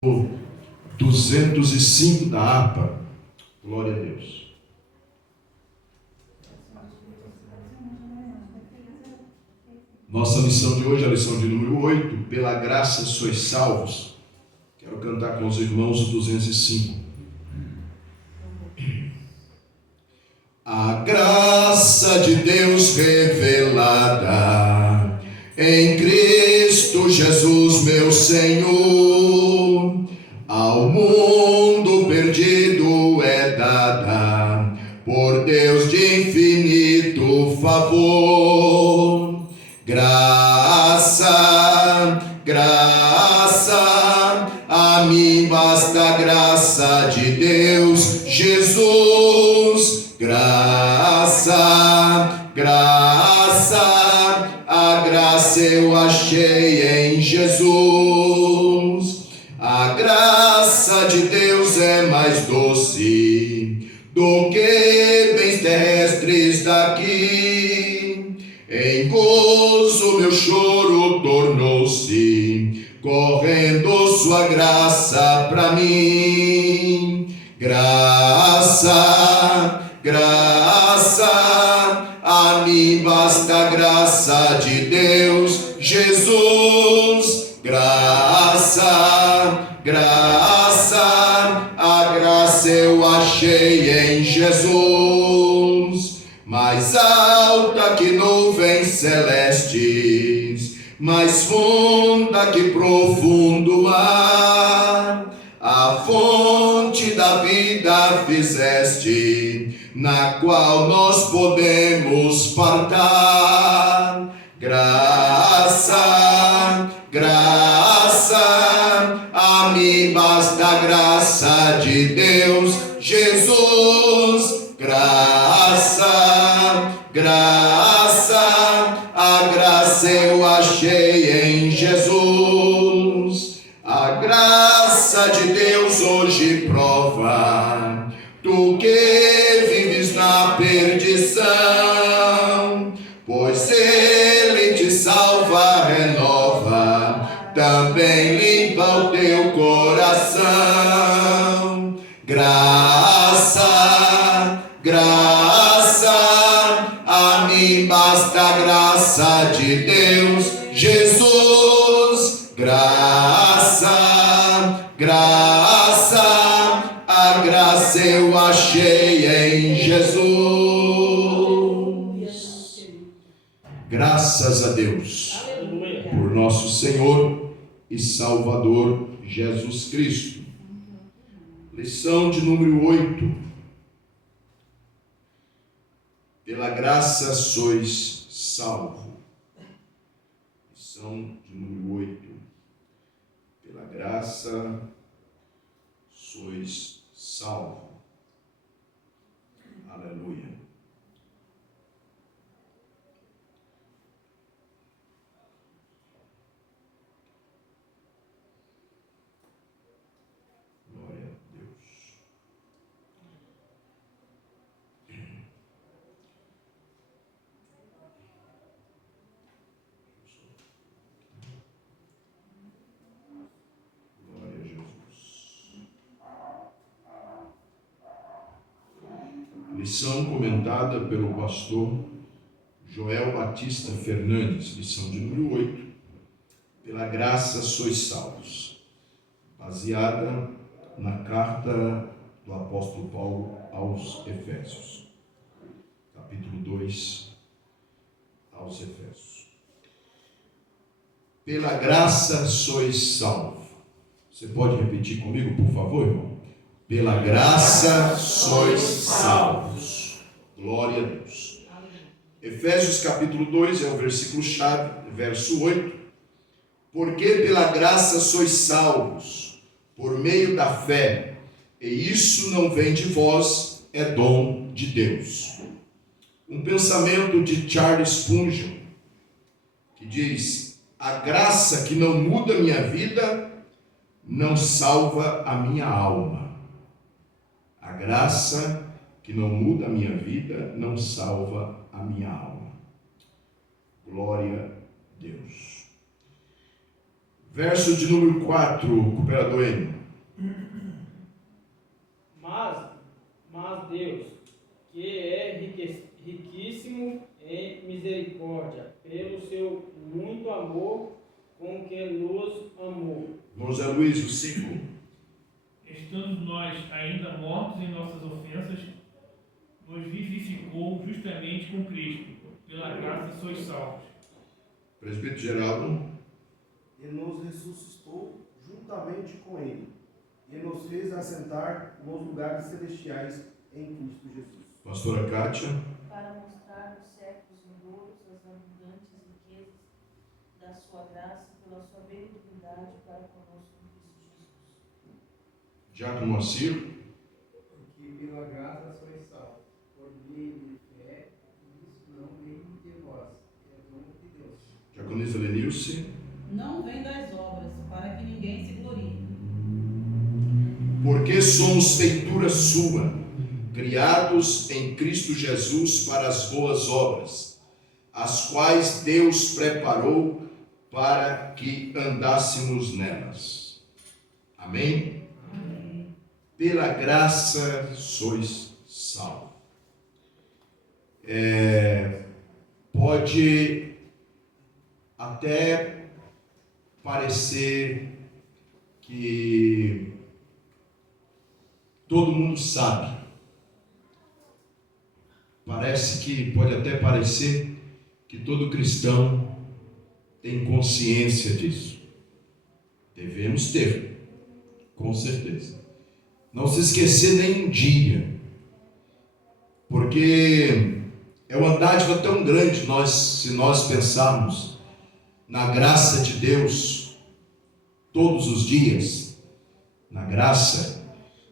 205 da harpa. Glória a Deus. Nossa lição de hoje é a lição de número 8. Pela graça sois salvos. Quero cantar com os irmãos o 205. A graça de Deus revelada em Cristo Jesus, meu Senhor, ao mundo perdido é dada por Deus de infinito favor. Graça, graça, a mim basta a graça de Deus, Jesus. Graça, graça, a graça eu achei em Jesus. A graça de Deus é mais doce do que bens terrestres daqui. Em gozo meu choro tornou-se, correndo sua graça pra mim. Graça, graça, a mim basta a graça de Deus, Jesus. Graça, graça, a graça eu achei em Jesus. Mais alta que nuvens celestes, mais funda que profundo mar, a fonte da vida fizeste, na qual nós podemos fartar. Graça, graça, a mim basta a graça de Deus, Jesus. Graça, graça, a graça eu achei em Jesus. A graça de Deus hoje prova, tu que vives na perdição, pois Ele te salva, renova, também limpa o teu coração. Graça, graça, a mim basta a graça de Deus, Jesus. Graça, graça, a graça eu achei em Jesus. Graças a Deus por nosso Senhor e Salvador Jesus Cristo. Lição de número 8. Pela graça sois salvo. Lição de número 8. Pela graça sois salvo. Aleluia. Glória a Deus. Glória a Jesus. Lição comentada pelo pastor Joel Batista Fernandes, lição de número 8. Pela graça sois salvos. Baseada na carta do apóstolo Paulo aos Efésios. Capítulo 2, aos Efésios. Pela graça sois salvos. Você pode repetir comigo, por favor, irmão? Pela graça sois salvos. Glória a Deus. Efésios capítulo 2 é o versículo chave, verso 8. Porque pela graça sois salvos, por meio da fé, e isso não vem de vós, é dom de Deus. Um pensamento de Charles Spurgeon, que diz: a graça que não muda minha vida, não salva a minha alma. A graça que não muda a minha vida, não salva a minha alma. Glória a Deus. Verso de número 4, cooperador N. Mas Deus, que é riquíssimo em misericórdia, pelo seu muito amor com que nos amou. José Luiz, o 5. Estando nós ainda mortos em nossas ofensas, nos vivificou justamente com Cristo. Pela graça sois salvos. Presbítero Geraldo. E nos ressuscitou juntamente com ele, e nos fez assentar nos lugares celestiais em Cristo Jesus. Pastora Kátia. Para mostrar nos séculos vindouros as abundantes riquezas da sua graça, pela sua benignidade para conosco em Cristo Jesus. Diácono Moacir. Porque pela graça sois salvos, por meio de fé, e isso não vem de vós, é dom de Deus. Diaconisa Lenilce. Não vem das obras, para que ninguém se glorie. Porque somos feitura sua, criados em Cristo Jesus para as boas obras, as quais Deus preparou para que andássemos nelas. Amém? Amém. Pela graça sois salvos. Pode até parecer que todo mundo sabe. Pode até parecer que todo cristão tem consciência disso. Devemos ter, com certeza. Não se esquecer nem um dia, porque é uma dádiva tão grande se nós pensarmos na graça de Deus todos os dias, na graça,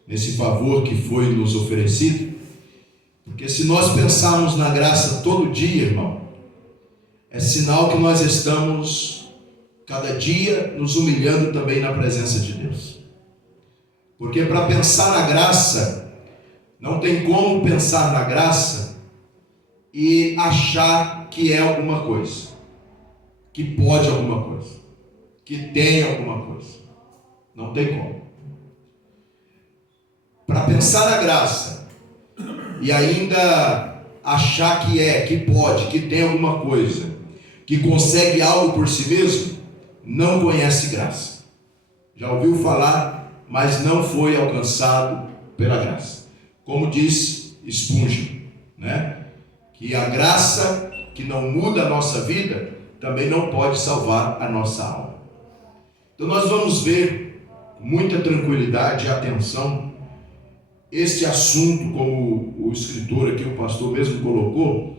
nesse favor que foi nos oferecido. Porque se nós pensarmos na graça todo dia, irmão, é sinal que nós estamos cada dia nos humilhando também na presença de Deus. Porque para pensar na graça, não tem como pensar na graça e achar que é alguma coisa, que pode alguma coisa, que tem alguma coisa. Não tem como. Para pensar na graça e ainda achar que pode, que tem alguma coisa, que consegue algo por si mesmo, não conhece graça. Já ouviu falar, mas não foi alcançado pela graça. Como diz Spurgeon, né? Que a graça que não muda a nossa vida também não pode salvar a nossa alma. Então nós vamos ver com muita tranquilidade e atenção este assunto, como o escritor aqui, o pastor mesmo colocou,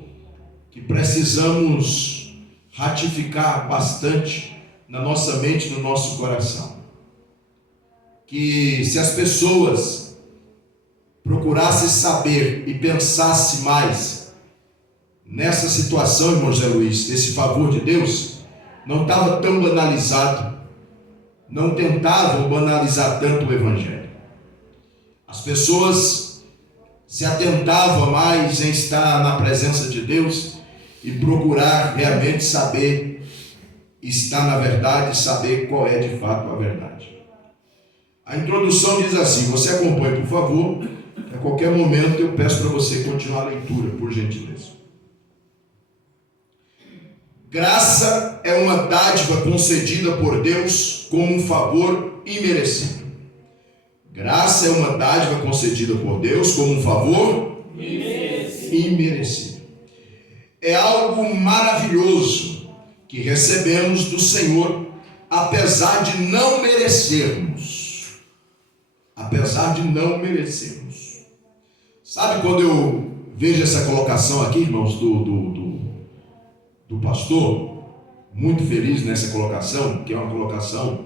que precisamos ratificar bastante na nossa mente, no nosso coração. Que se as pessoas procurassem saber e pensassem mais nessa situação, irmão José Luiz, desse favor de Deus, não estava tão banalizado, não tentavam banalizar tanto o Evangelho. As pessoas se atentavam mais em estar na presença de Deus e procurar realmente saber, estar na verdade, saber qual é de fato a verdade. A introdução diz assim, você acompanhe, por favor, a qualquer momento eu peço para você continuar a leitura, por gentileza. Graça é uma dádiva concedida por Deus como um favor imerecido. Graça é uma dádiva concedida por Deus como um favor imerecido. É algo maravilhoso que recebemos do Senhor, apesar de não merecermos. Apesar de não merecermos. Sabe quando eu vejo essa colocação aqui, irmãos, do pastor, muito feliz nessa colocação, que é uma colocação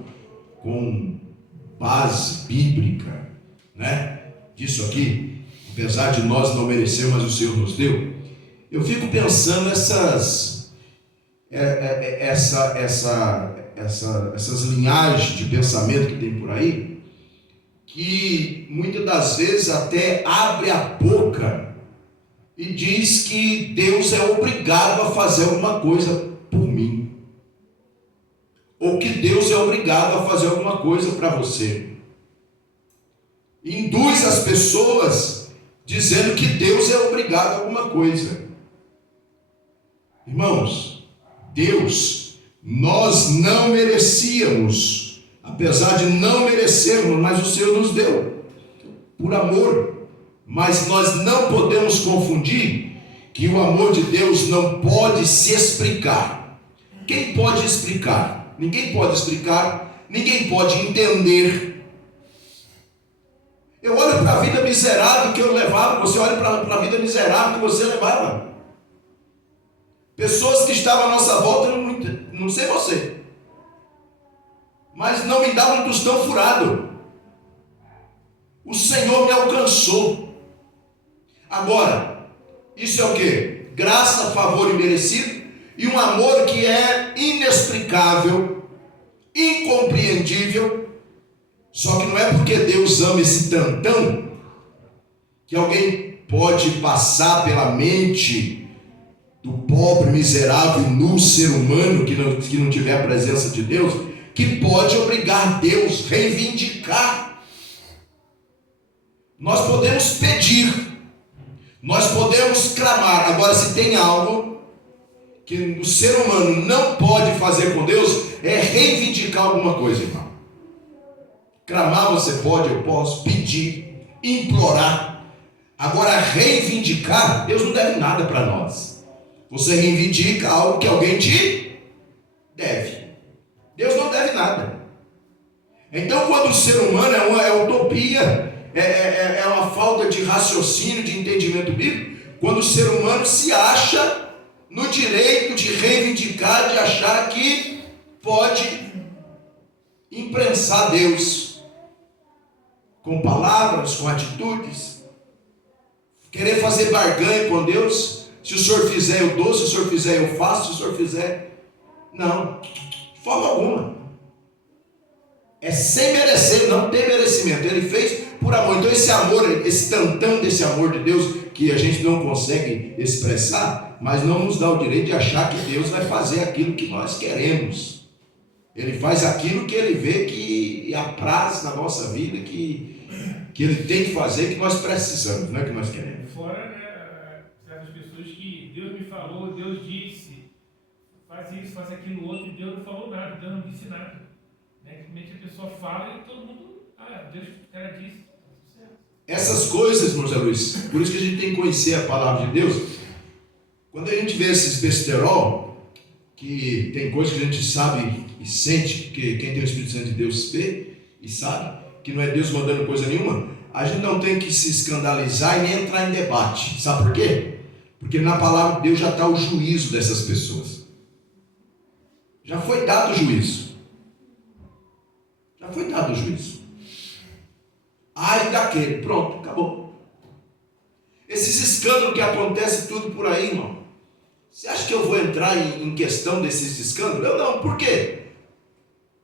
com base bíblica, né? Disso aqui, apesar de nós não merecermos, mas o Senhor nos deu. Eu fico pensando essas linhagens de pensamento que tem por aí, que muitas das vezes até abre a boca e diz que Deus é obrigado a fazer alguma coisa por mim. ou que Deus é obrigado a fazer alguma coisa para você. Induz as pessoas dizendo que Deus é obrigado a alguma coisa. Irmãos, Deus, nós não merecíamos, apesar de não merecermos, mas o Senhor nos deu, por amor. Mas nós não podemos confundir que o amor de Deus não pode se explicar. Quem pode explicar? Ninguém pode explicar, ninguém pode entender. Eu olho para a vida miserável que eu levava, você olha para a vida miserável que você levava. Pessoas que estavam à nossa volta, não sei você, mas não me davam um tostão furado. O Senhor me alcançou. Agora, isso é o quê? Graça, favor imerecido e um amor que é inexplicável, incompreendível. Só que não é porque Deus ama esse tantão que alguém pode passar pela mente do pobre, miserável, nu ser humano que não tiver a presença de Deus, que pode obrigar Deus a reivindicar. Nós podemos pedir, nós podemos clamar. Agora, se tem algo que o ser humano não pode fazer com Deus, é reivindicar alguma coisa, irmão. Clamar você pode, eu posso, pedir, implorar. Agora, reivindicar, Deus não deve nada para nós. Você reivindica algo que alguém te deve. Deus não deve nada. Então, quando o ser humano é utopia, é uma falta de raciocínio, de entendimento bíblico, quando o ser humano se acha no direito de reivindicar, de achar que pode imprensar Deus com palavras, com atitudes, querer fazer barganha com Deus. Se o Senhor fizer, eu dou. Se o Senhor fizer, eu faço. Se o Senhor fizer, não, de forma alguma. É sem merecer, não tem merecimento. Ele fez por amor. Então esse amor, esse tantão desse amor de Deus, que a gente não consegue expressar, mas não nos dá o direito de achar que Deus vai fazer aquilo que nós queremos. Ele faz aquilo que Ele vê que apraz na nossa vida, que Ele tem que fazer, que nós precisamos, não é que nós queremos. Fora, né, certas pessoas que Deus me falou, Deus disse, faz isso, faz aquilo outro, e Deus não falou nada, Deus não disse nada. Simplesmente a pessoa fala e todo mundo, Deus, o cara disse. Essas coisas, meus Luiz, por isso que a gente tem que conhecer a palavra de Deus. Quando a gente vê esses besterol, que tem coisas que a gente sabe e sente, que quem tem o Espírito Santo de Deus vê e sabe, que não é Deus mandando coisa nenhuma, a gente não tem que se escandalizar e nem entrar em debate. Sabe por quê? Porque na palavra de Deus já está o juízo dessas pessoas. Já foi dado o juízo. Já foi dado o juízo. Ai daquele, pronto, acabou. Esses escândalos que acontecem tudo por aí, irmão. Você acha que eu vou entrar em questão desses escândalos? Eu não, por quê?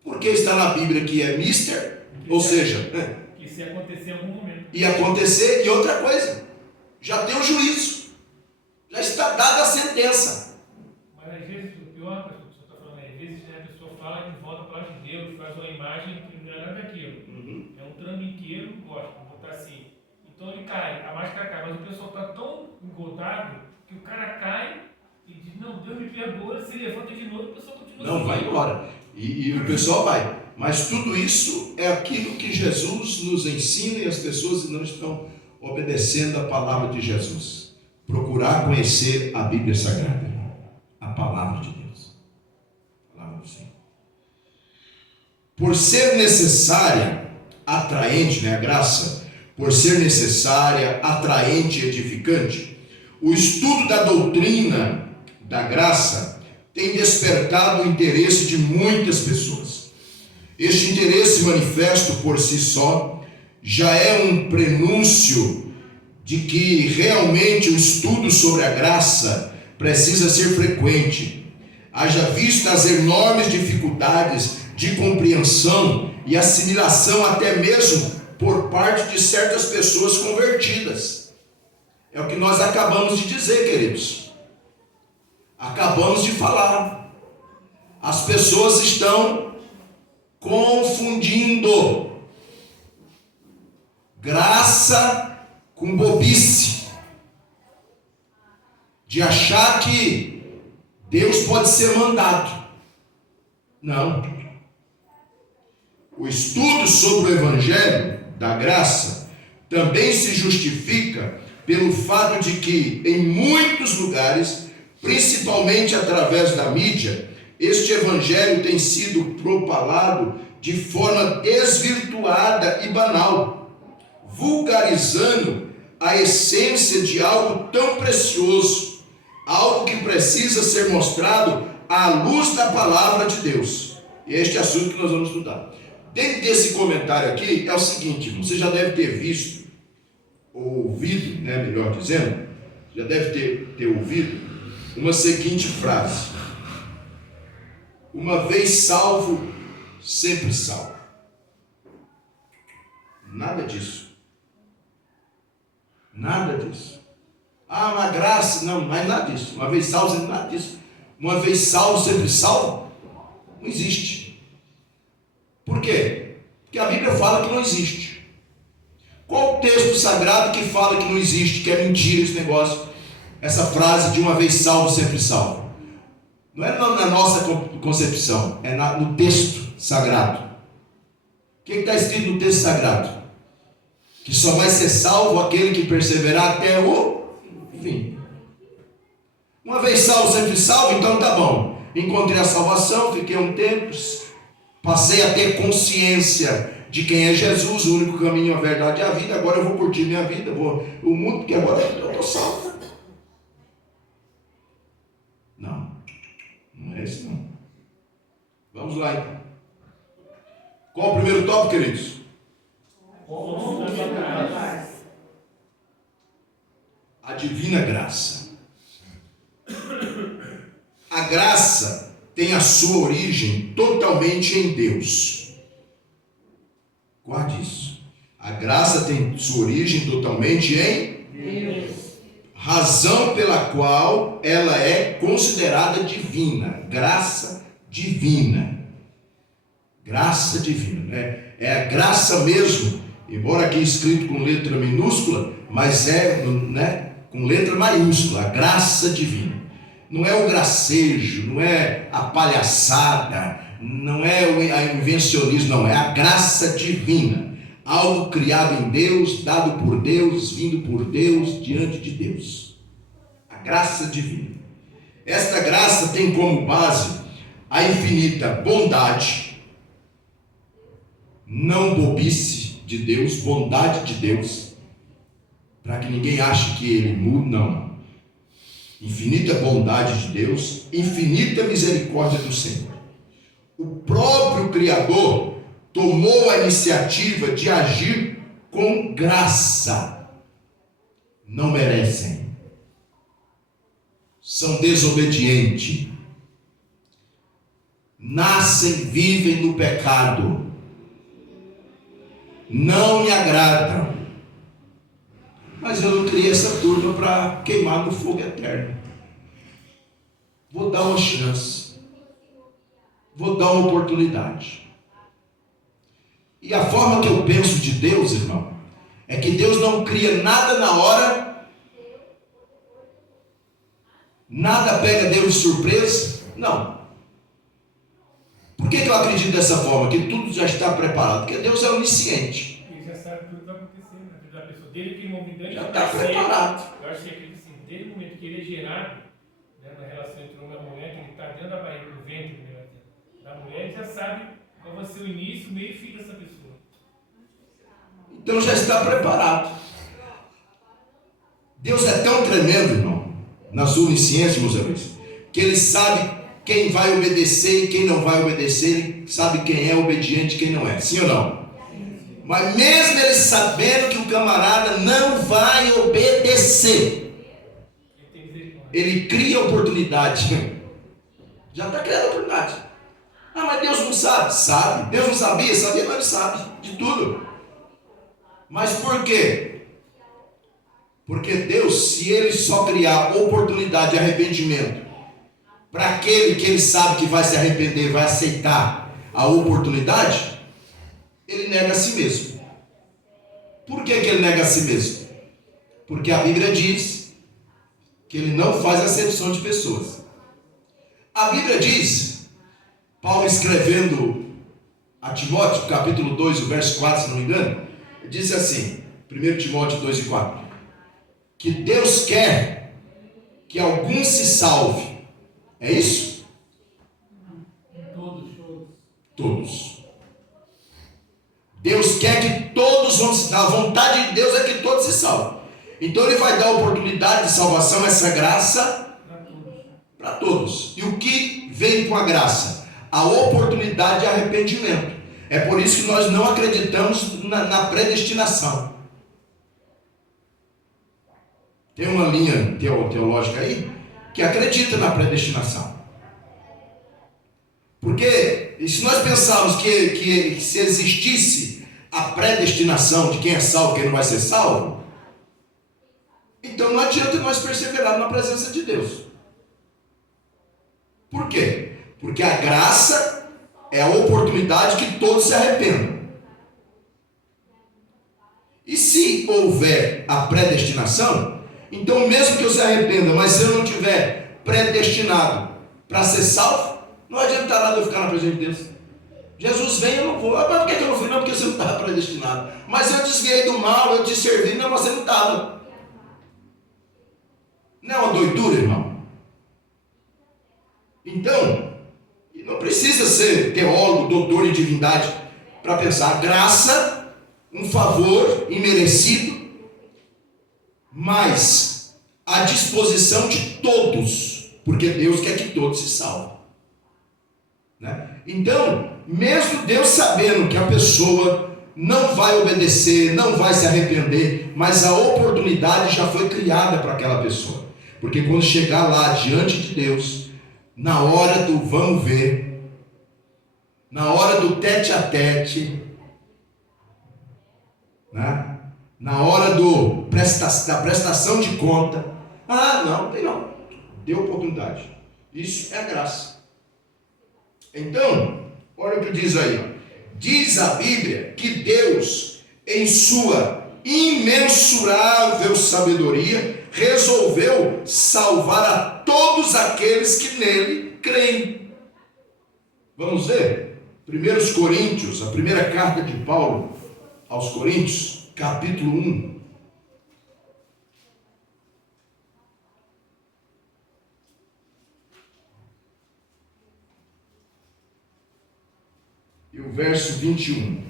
Porque está na Bíblia que é mister, ou seja, que se acontecer em algum momento. E acontecer, e outra coisa, já tem o juízo, já está dada a sentença. Mas às vezes, o pior, que você está falando, às vezes a pessoa fala que volta para de Deus, faz uma imagem que não é nada daquilo. É um trambiqueiro, gosta, vou botar assim. Então ele cai, a máscara cai, mas o pessoal está tão engordado que o cara cai e diz, não, Deus me perdoa, se levanta de novo e o pessoal continua. Não, vai embora. E o pessoal vai. Mas tudo isso é aquilo que Jesus nos ensina e as pessoas não estão obedecendo a palavra de Jesus. Procurar conhecer a Bíblia Sagrada, a palavra de Deus. A palavra do Senhor. Por ser necessária, atraente, a graça, por ser necessária, atraente e edificante, o estudo da doutrina da graça tem despertado o interesse de muitas pessoas. Este interesse manifesto por si só já é um prenúncio de que realmente o estudo sobre a graça precisa ser frequente, haja vista as enormes dificuldades de compreensão e assimilação até mesmo por parte de certas pessoas convertidas. É o que nós acabamos de dizer, queridos. Acabamos de falar. As pessoas estão confundindo graça com bobice, de achar que Deus pode ser mandado. Não. O estudo sobre o Evangelho da graça também se justifica pelo fato de que, em muitos lugares, principalmente através da mídia, este Evangelho tem sido propalado de forma desvirtuada e banal, vulgarizando a essência de algo tão precioso, algo que precisa ser mostrado à luz da palavra de Deus. E este é o assunto que nós vamos estudar. Dentro desse comentário aqui é o seguinte, você já deve ter visto, ou ouvido, né, melhor dizendo, já deve ter ouvido uma seguinte frase: uma vez salvo, sempre salvo. Nada disso. Nada disso. Ah, uma graça, não, mas nada disso. Uma vez salvo, sempre nada disso. Uma vez salvo, sempre salvo? Não existe. Por quê? Porque a Bíblia fala que não existe. Qual o texto sagrado que fala que não existe, que é mentira esse negócio? Essa frase de uma vez salvo, sempre salvo. Não é na nossa concepção, é no texto sagrado. O que está escrito no texto sagrado? Que só vai ser salvo aquele que perseverar até o fim. Uma vez salvo, sempre salvo, então tá bom. Encontrei a salvação, fiquei um tempo, passei a ter consciência de quem é Jesus, o único caminho, a verdade e a vida. Agora eu vou curtir minha vida, o mundo, porque agora eu estou salvo. Não, não é isso não. Vamos lá então. Qual o primeiro tópico, queridos? A divina graça. A graça tem a sua origem totalmente em Deus. Guarde isso. A graça tem sua origem totalmente em Deus. Razão pela qual ela é considerada divina. Graça divina. Graça divina, né? É a graça mesmo, embora aqui escrito com letra minúscula, mas é, né, com letra maiúscula, a graça divina. Não é o gracejo, não é a palhaçada, não é o invencionismo, não, é a graça divina. Algo criado em Deus, dado por Deus, vindo por Deus, diante de Deus. A graça divina. Esta graça tem como base a infinita bondade, não bobice de Deus, bondade de Deus, para que ninguém ache que ele muda, não. Infinita bondade de Deus, infinita misericórdia do Senhor. O próprio Criador tomou a iniciativa de agir com graça. Não merecem. São desobedientes. Nascem, vivem no pecado. Não me agradam. Mas eu não criei essa turma para queimar no fogo eterno. Vou dar uma chance. Vou dar uma oportunidade. E a forma que eu penso de Deus, irmão, é que Deus não cria nada na hora. Nada pega Deus de surpresa. Não. Por que eu acredito dessa forma? Que tudo já está preparado. Porque Deus é onisciente. Ele já sabe tudo que vai acontecer na vida da pessoa. Desde aquele momento já está preparado. Eu acho que assim, desde o momento que ele é gerado, né, na relação entre o homem e a mulher, que ele está dentro da barriga do ventre da mulher, ele já sabe qual vai ser o início, o meio e o fim dessa pessoa. Então já está preparado. Deus é tão tremendo, irmão, na sua onisciência, meus amigos, que ele sabe quem vai obedecer e quem não vai obedecer. Ele sabe quem é obediente e quem não é. Sim ou não? Mas mesmo ele sabendo que o camarada não vai obedecer, ele cria oportunidade. Já está criando oportunidade. Ah, mas Deus não sabe. Sabe. Deus não sabia, mas ele sabe de tudo. Mas por quê? Porque Deus, se ele só criar oportunidade de arrependimento para aquele que ele sabe que vai se arrepender, vai aceitar a oportunidade, ele nega a si mesmo. Por que ele nega a si mesmo? Porque a Bíblia diz que ele não faz acepção de pessoas. A Bíblia diz, Paulo escrevendo a Timóteo, capítulo 2, o verso 4, se não me engano, diz assim, 1 Timóteo 2 e 4, que Deus quer que alguns se salve. É isso? Todos. Deus quer que todos vão se salvar. A vontade de Deus é que todos se salvem. Então ele vai dar a oportunidade de salvação, essa graça, para todos. E o que vem com a graça? A oportunidade de arrependimento. É por isso que nós não acreditamos na predestinação. Tem uma linha teológica aí que acredita na predestinação. Porque se nós pensarmos que se existisse a predestinação de quem é salvo e quem não vai ser salvo, então não adianta nós perseverarmos na presença de Deus. Por quê? Porque a graça é a oportunidade que todos se arrependam. E se houver a predestinação, então mesmo que eu se arrependa, mas se eu não tiver predestinado para ser salvo, não adianta nada eu ficar na presença de Deus. Jesus vem, eu não vou. Mas por que eu não fui? Não, porque você não estava predestinado. Mas eu desviei do mal, eu te servi. Não, você não estava. Não é uma doidura, irmão? Então, não precisa ser teólogo, doutor em divindade para pensar. Graça, um favor imerecido, mas à disposição de todos, porque Deus quer que todos se salvem. Né? Então, mesmo Deus sabendo que a pessoa não vai obedecer, não vai se arrepender, mas a oportunidade já foi criada para aquela pessoa. Porque quando chegar lá diante de Deus, na hora do vamos ver, na hora do tete a tete, né? Na hora da prestação de conta, não, tem não, deu oportunidade. Isso é graça. Então, olha o que diz aí. Diz a Bíblia que Deus, em sua imensurável sabedoria, resolveu salvar a todos aqueles que nele creem. Vamos ver? 1 Coríntios, a primeira carta de Paulo aos Coríntios, capítulo 1. E o verso 21.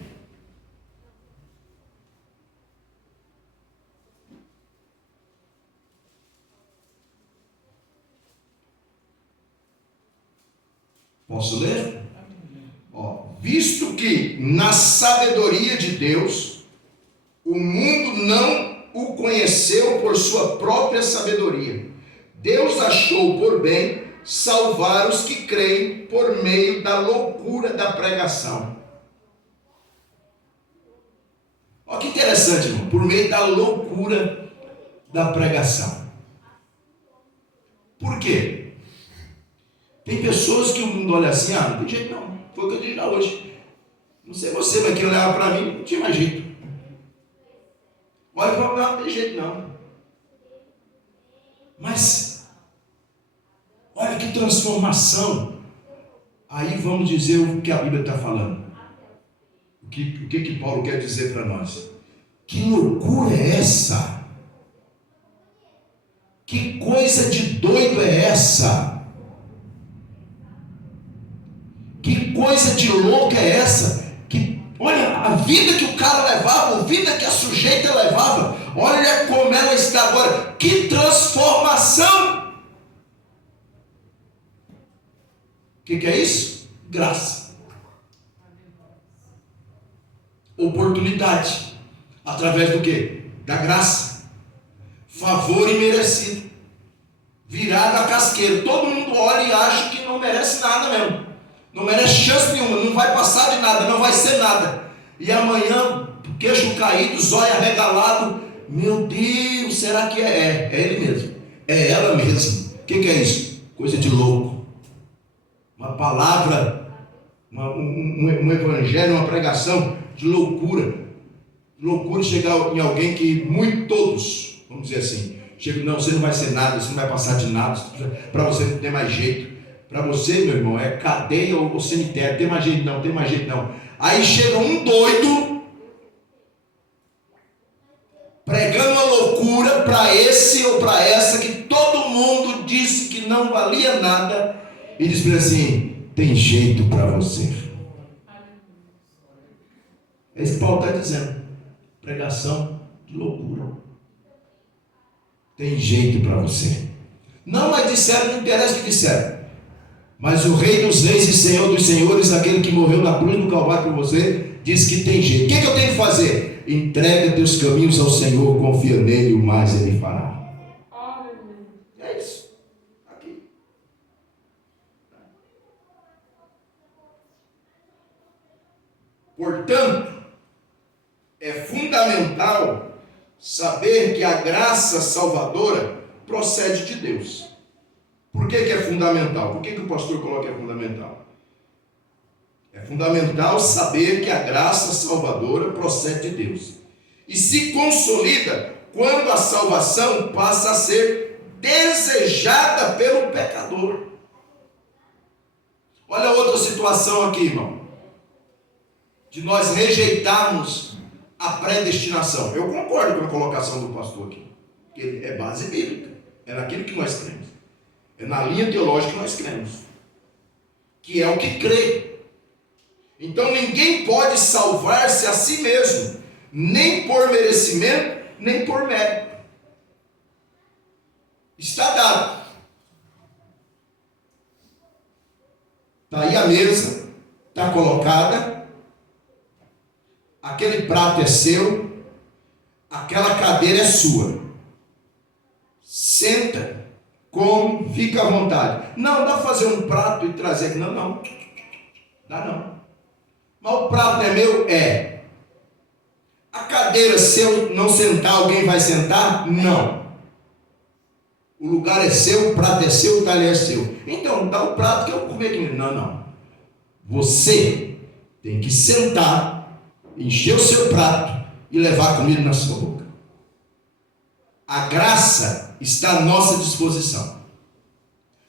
Posso ler? Visto que na sabedoria de Deus, o mundo não o conheceu por sua própria sabedoria, Deus achou por bem salvar os que creem por meio da loucura da pregação. Olha que interessante, irmão. Por meio da loucura da pregação. Por quê? Tem pessoas que o mundo olha assim, não tem jeito não. Foi o que eu disse já hoje. Não sei você, mas quem olhava para mim, não tinha mais jeito. Olha para lá, não tem jeito não. Mas olha que transformação. Aí vamos dizer o que a Bíblia está falando. O que Paulo quer dizer para nós? Que loucura é essa? Que coisa de doido é essa? Que coisa de louca é essa? Que, olha, a vida que o cara levava, a vida que a sujeita levava, olha como ela está agora. Que transformação! O que é isso? Graça. Oportunidade. Através do quê? Da graça. Favor imerecido. Virado a casqueiro. Todo mundo olha e acha que não merece nada mesmo. Não merece chance nenhuma. Não vai passar de nada. Não vai ser nada. E amanhã, queixo caído, zóio arregalado. Meu Deus, será que é? É ele mesmo. É ela mesma. O que é isso? Coisa de louco. Uma palavra um evangelho, uma pregação de loucura. Loucura chegar em alguém que todos, vamos dizer assim, chega, não, você não vai ser nada, você não vai passar de nada, para você não tem mais jeito. Para você, meu irmão, é cadeia ou cemitério, tem mais jeito não, tem mais jeito não. Aí chega um doido pregando uma loucura para esse ou para essa que todo mundo disse que não valia nada e diz para ele assim: tem jeito para você. É isso que Paulo está dizendo. Pregação de loucura. Tem jeito para você. Não, mas disseram, não interessa o que disseram. Mas o Rei dos Reis e Senhor dos Senhores, aquele que morreu na cruz do Calvário por você, diz que tem jeito. O que eu tenho que fazer? Entrega teus caminhos ao Senhor, confia nele, o mais ele fará. É isso. Aqui. Portanto, é fundamental saber que a graça salvadora procede de Deus. Por que é fundamental? Por que o pastor coloca que é fundamental? É fundamental saber que a graça salvadora procede de Deus. E se consolida quando a salvação passa a ser desejada pelo pecador. Olha outra situação aqui, irmão. De nós rejeitarmos a predestinação. Eu concordo com a colocação do pastor aqui. Que é base bíblica. É naquilo que nós cremos. É na linha teológica que nós cremos. Que é o que crê. Então ninguém pode salvar-se a si mesmo. Nem por merecimento, nem por mérito. Está dado. Está aí a mesa. Está colocada. Aquele prato é seu. Aquela cadeira é sua. Senta. Come, fica à vontade. Não, dá para fazer um prato e trazer aqui. Não. Dá não. Mas o prato é meu? É. A cadeira, se eu não sentar, alguém vai sentar? Não. O lugar é seu, o prato é seu, o talher é seu. Então, dá o prato que eu vou comer aqui. Não. Você tem que sentar, encher o seu prato e levar a comida na sua boca. A graça está à nossa disposição.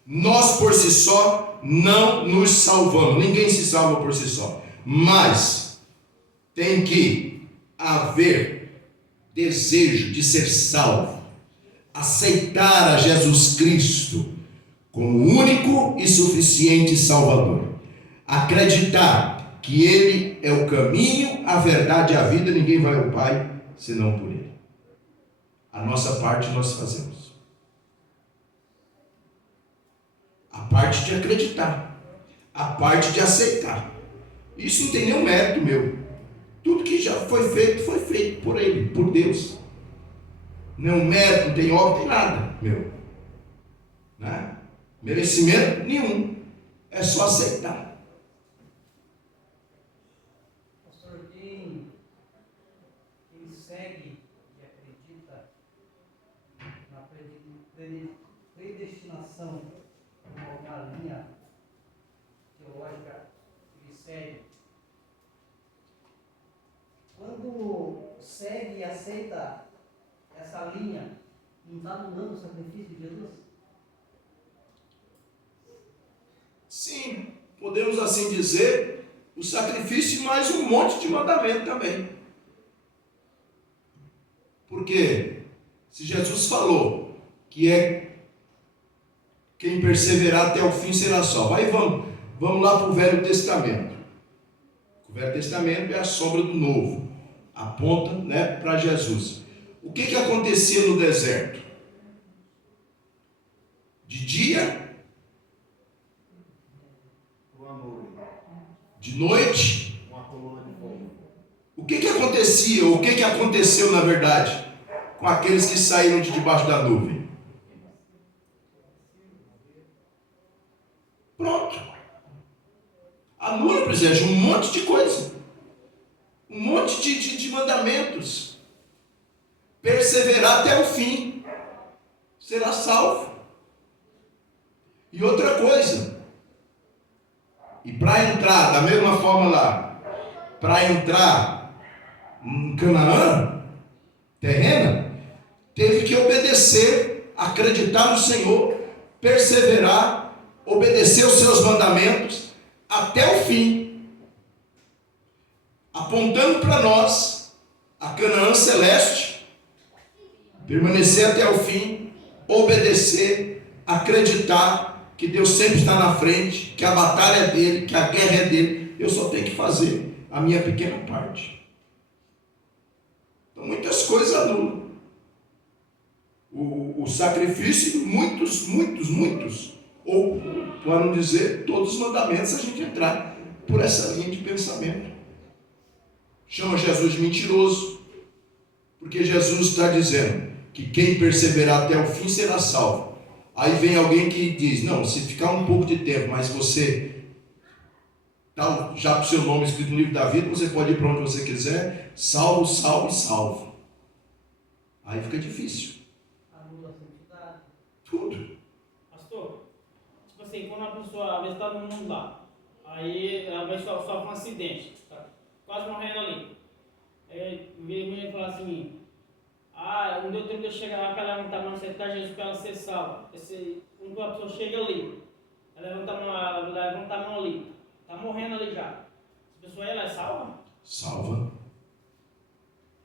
Nós por si só não nos salvamos. Ninguém se salva por si só. Mas tem que haver desejo de ser salvo. Aceitar a Jesus Cristo como único e suficiente Salvador. Acreditar que Ele é o caminho, a verdade e a vida. Ninguém vai ao Pai senão por Ele. A nossa parte nós fazemos. A parte de acreditar. A parte de aceitar. Isso não tem nenhum mérito meu. Tudo que já foi feito por Ele, por Deus. Não mérito, não tem obra, não tem nada meu. Né? Merecimento nenhum. É só aceitar. Pastor, quem segue e acredita na predestinação, na linha teológica que ele segue, quando segue e aceita essa linha, não está anulando o sacrifício de Jesus? Sim, podemos assim dizer, o sacrifício mais um monte de mandamento também. Porque se Jesus falou que é quem perseverar até o fim será salvo. Aí vamos lá para o Velho Testamento. O Velho Testamento é a sombra do Novo. Aponta, né, para Jesus. O que acontecia no deserto? De dia, de noite, o que acontecia? O que aconteceu na verdade com aqueles que saíram de debaixo da nuvem? Pronto. Anula, presidente, um monte de coisa. Um monte de mandamentos. Perseverar até o fim. Será salvo. E outra coisa. E para entrar, da mesma forma lá, para entrar em Canaã, terrena, teve que obedecer, acreditar no Senhor, perseverar, obedecer os seus mandamentos até o fim, apontando para nós a Canaã celeste, permanecer até o fim, obedecer, acreditar que Deus sempre está na frente, que a batalha é dele, que a guerra é dele. Eu só tenho que fazer a minha pequena parte. Então, muitas coisas anulam o sacrifício, muitos, ou para não dizer todos os mandamentos, a gente entrar por essa linha de pensamento. Chama Jesus de mentiroso, porque Jesus está dizendo que quem perseverar até o fim será salvo. Aí vem alguém que diz, não, se ficar um pouco de tempo, mas você tá já com o seu nome escrito no livro da vida, você pode ir para onde você quiser, salvo, salvo e salvo. Aí fica difícil. Anula a santidade. Tudo. Pastor, tipo assim, quando a pessoa, às vezes está no mundo lá, aí ela vai sofrer um acidente, tá quase morrendo ali. Aí vem e fala assim, não deu tempo de eu chegar lá para levantar a mão, aceitar Jesus para ela ser salva. Quando a pessoa chega ali, ela levanta a mão ali, está morrendo ali já. Essa pessoa ela é salva? Salva.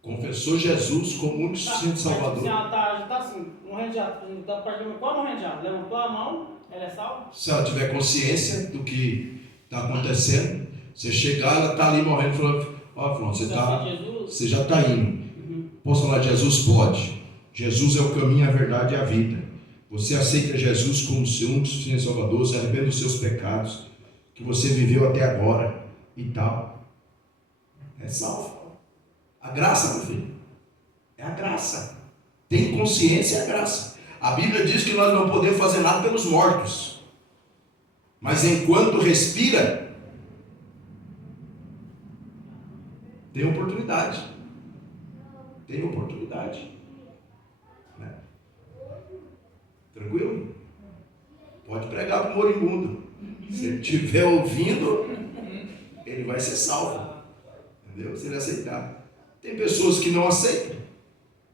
Confessou Jesus como único suficiente Salvador. Se ela já está assim, morrendo já, está praticamente quase morrendo já, levantou a mão, ela é salva? Se ela tiver consciência do que está acontecendo, você chegar, ela está ali morrendo, falando, ó, você já está indo. Posso falar de Jesus? Pode. Jesus é o caminho, a verdade e a vida. Você aceita Jesus como seu único suficiente Salvador, se arrepende dos seus pecados, que você viveu até agora e tal. É salvo. A graça, meu filho, é a graça. Tem consciência, é a graça. A Bíblia diz que nós não podemos fazer nada pelos mortos. Mas enquanto respira, tem oportunidade. Tem oportunidade. Né? Tranquilo? Pode pregar para o moribundo. Se ele estiver ouvindo, ele vai ser salvo. Entendeu? Se ele aceitar. Tem pessoas que não aceitam.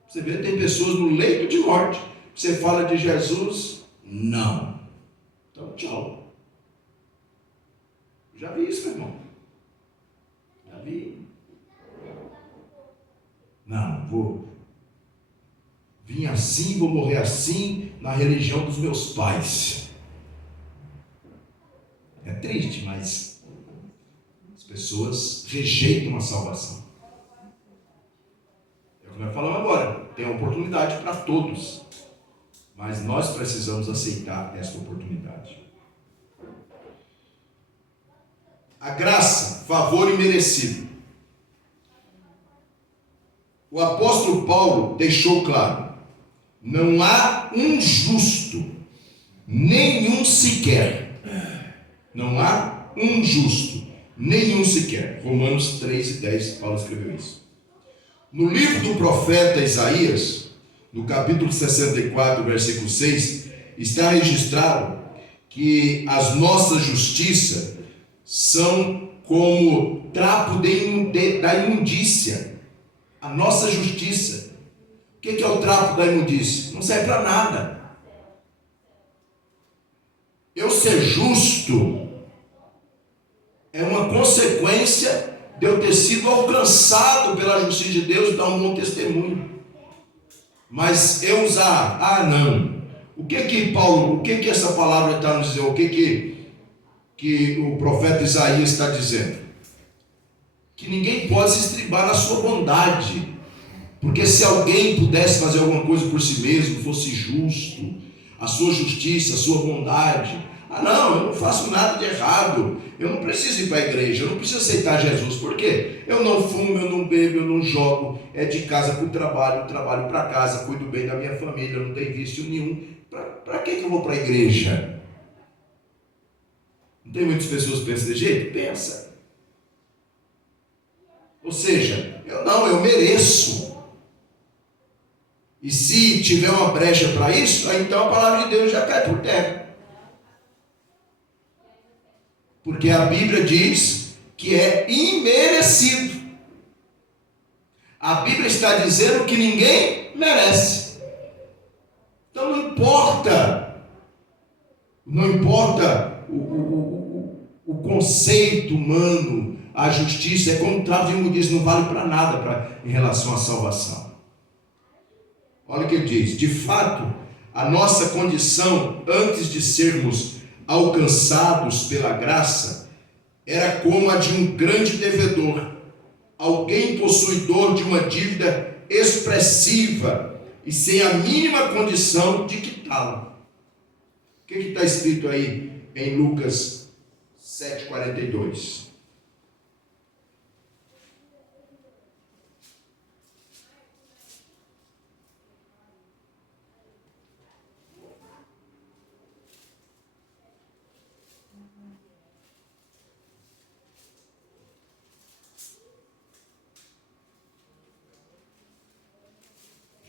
Você vê, tem pessoas no leito de morte. Você fala de Jesus, não. Então, tchau. Já vi isso, meu irmão. Já vi. Não, vou vim assim, vou morrer assim, na religião dos meus pais. É triste, mas as pessoas rejeitam a salvação. É o que nós falamos agora. Tem oportunidade para todos, mas nós precisamos aceitar essa oportunidade. A graça, favor imerecido. O apóstolo Paulo deixou claro: não há um justo, nenhum sequer. Não há um justo, nenhum sequer. Romanos 3:10, Paulo escreveu isso. No livro do profeta Isaías, no capítulo 64, versículo 6, está registrado que as nossas justiças são como trapo da imundícia. A nossa justiça. O que é o trapo da imundícia? Não serve para nada. Eu ser justo é uma consequência de eu ter sido alcançado pela justiça de Deus e dar um bom testemunho. Mas eu usar, não. O que Paulo, o que essa palavra está nos dizendo? O que o profeta Isaías está dizendo? Que ninguém pode se estribar na sua bondade, porque se alguém pudesse fazer alguma coisa por si mesmo, fosse justo, a sua justiça, a sua bondade, não, eu não faço nada de errado, eu não preciso ir para a igreja, eu não preciso aceitar Jesus, por quê? Eu não fumo, eu não bebo, eu não jogo, é de casa para o trabalho, trabalho para casa, cuido bem da minha família, eu não tenho vício nenhum, para que eu vou para a igreja? Não tem muitas pessoas que pensam desse jeito? Pensa. Ou seja, eu mereço. E se tiver uma brecha para isso, então a palavra de Deus já cai por terra. Porque a Bíblia diz que é imerecido. A Bíblia está dizendo que ninguém merece. Então não importa o conceito humano, a justiça, é como o Travimo diz, não vale para nada em relação à salvação. Olha o que ele diz: de fato, a nossa condição antes de sermos alcançados pela graça era como a de um grande devedor, alguém possuidor de uma dívida expressiva e sem a mínima condição de quitá-la. O que está escrito aí em Lucas 7,42?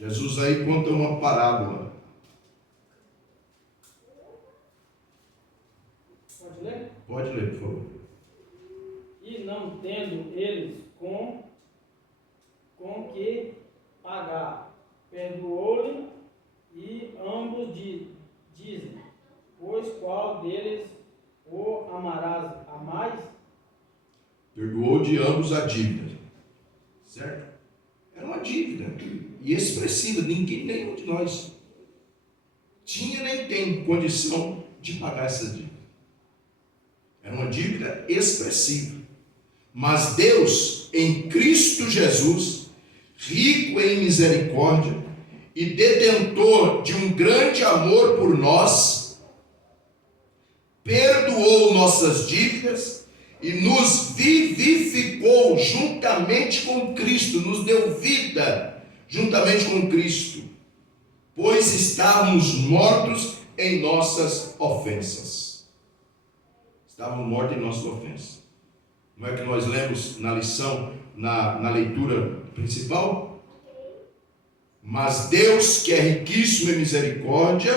Jesus aí conta uma parábola. Pode ler? Pode ler, por favor. E não tendo eles com que pagar, perdoou-lhe, e ambos dizem: pois qual deles o amarás a mais? Perdoou de ambos a dívida. Certo? Era uma dívida. E expressiva. Nenhum de nós tinha nem tem condição de pagar essa dívida. Era uma dívida expressiva. Mas Deus, em Cristo Jesus, rico em misericórdia e detentor de um grande amor por nós, perdoou nossas dívidas e nos vivificou juntamente com Cristo, nos deu vida juntamente com Cristo, pois estávamos mortos em nossas ofensas. Estávamos mortos em nossas ofensas. Não é que nós lemos na lição, na leitura principal? Mas Deus, que é riquíssimo em misericórdia,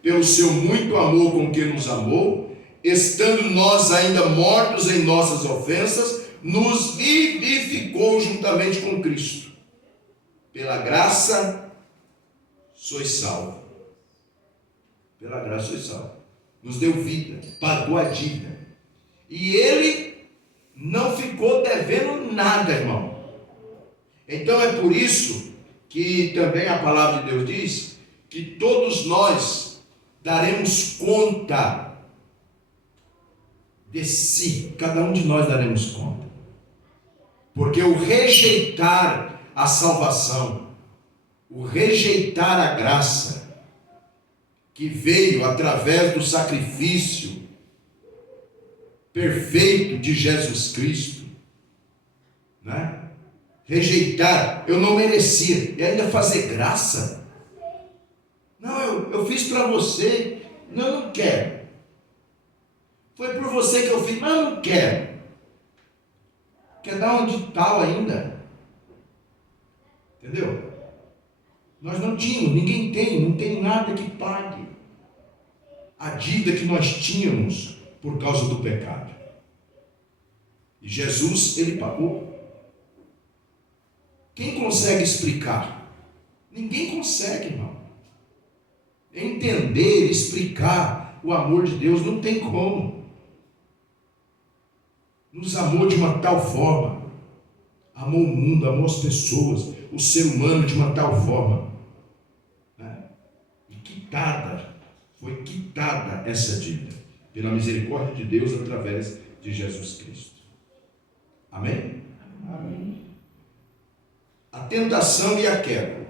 pelo seu muito amor com que nos amou, estando nós ainda mortos em nossas ofensas, nos vivificou juntamente com Cristo. Pela graça sois salvos. Pela graça sois salvos. Nos deu vida, pagou a dívida. E Ele não ficou devendo nada, irmão. Então é por isso que também a palavra de Deus diz que todos nós daremos conta de si. Cada um de nós daremos conta. Porque o rejeitar a salvação, o rejeitar a graça que veio através do sacrifício perfeito de Jesus Cristo, né? Rejeitar, eu não merecia, e ainda fazer graça. Não, eu fiz para você, não, eu não quero. Foi por você que eu fiz, mas eu não quero. Quer dar um de tal ainda? Entendeu? Nós não tínhamos, ninguém tem, não tem nada que pague a dívida que nós tínhamos por causa do pecado. E Jesus, Ele pagou. Quem consegue explicar? Ninguém consegue, irmão. Entender, explicar o amor de Deus, não tem como. Nos amou de uma tal forma, amou o mundo, amou as pessoas, o ser humano de uma tal forma, né? E foi quitada essa dívida pela misericórdia de Deus através de Jesus Cristo. Amém? Amém. A tentação e a queda.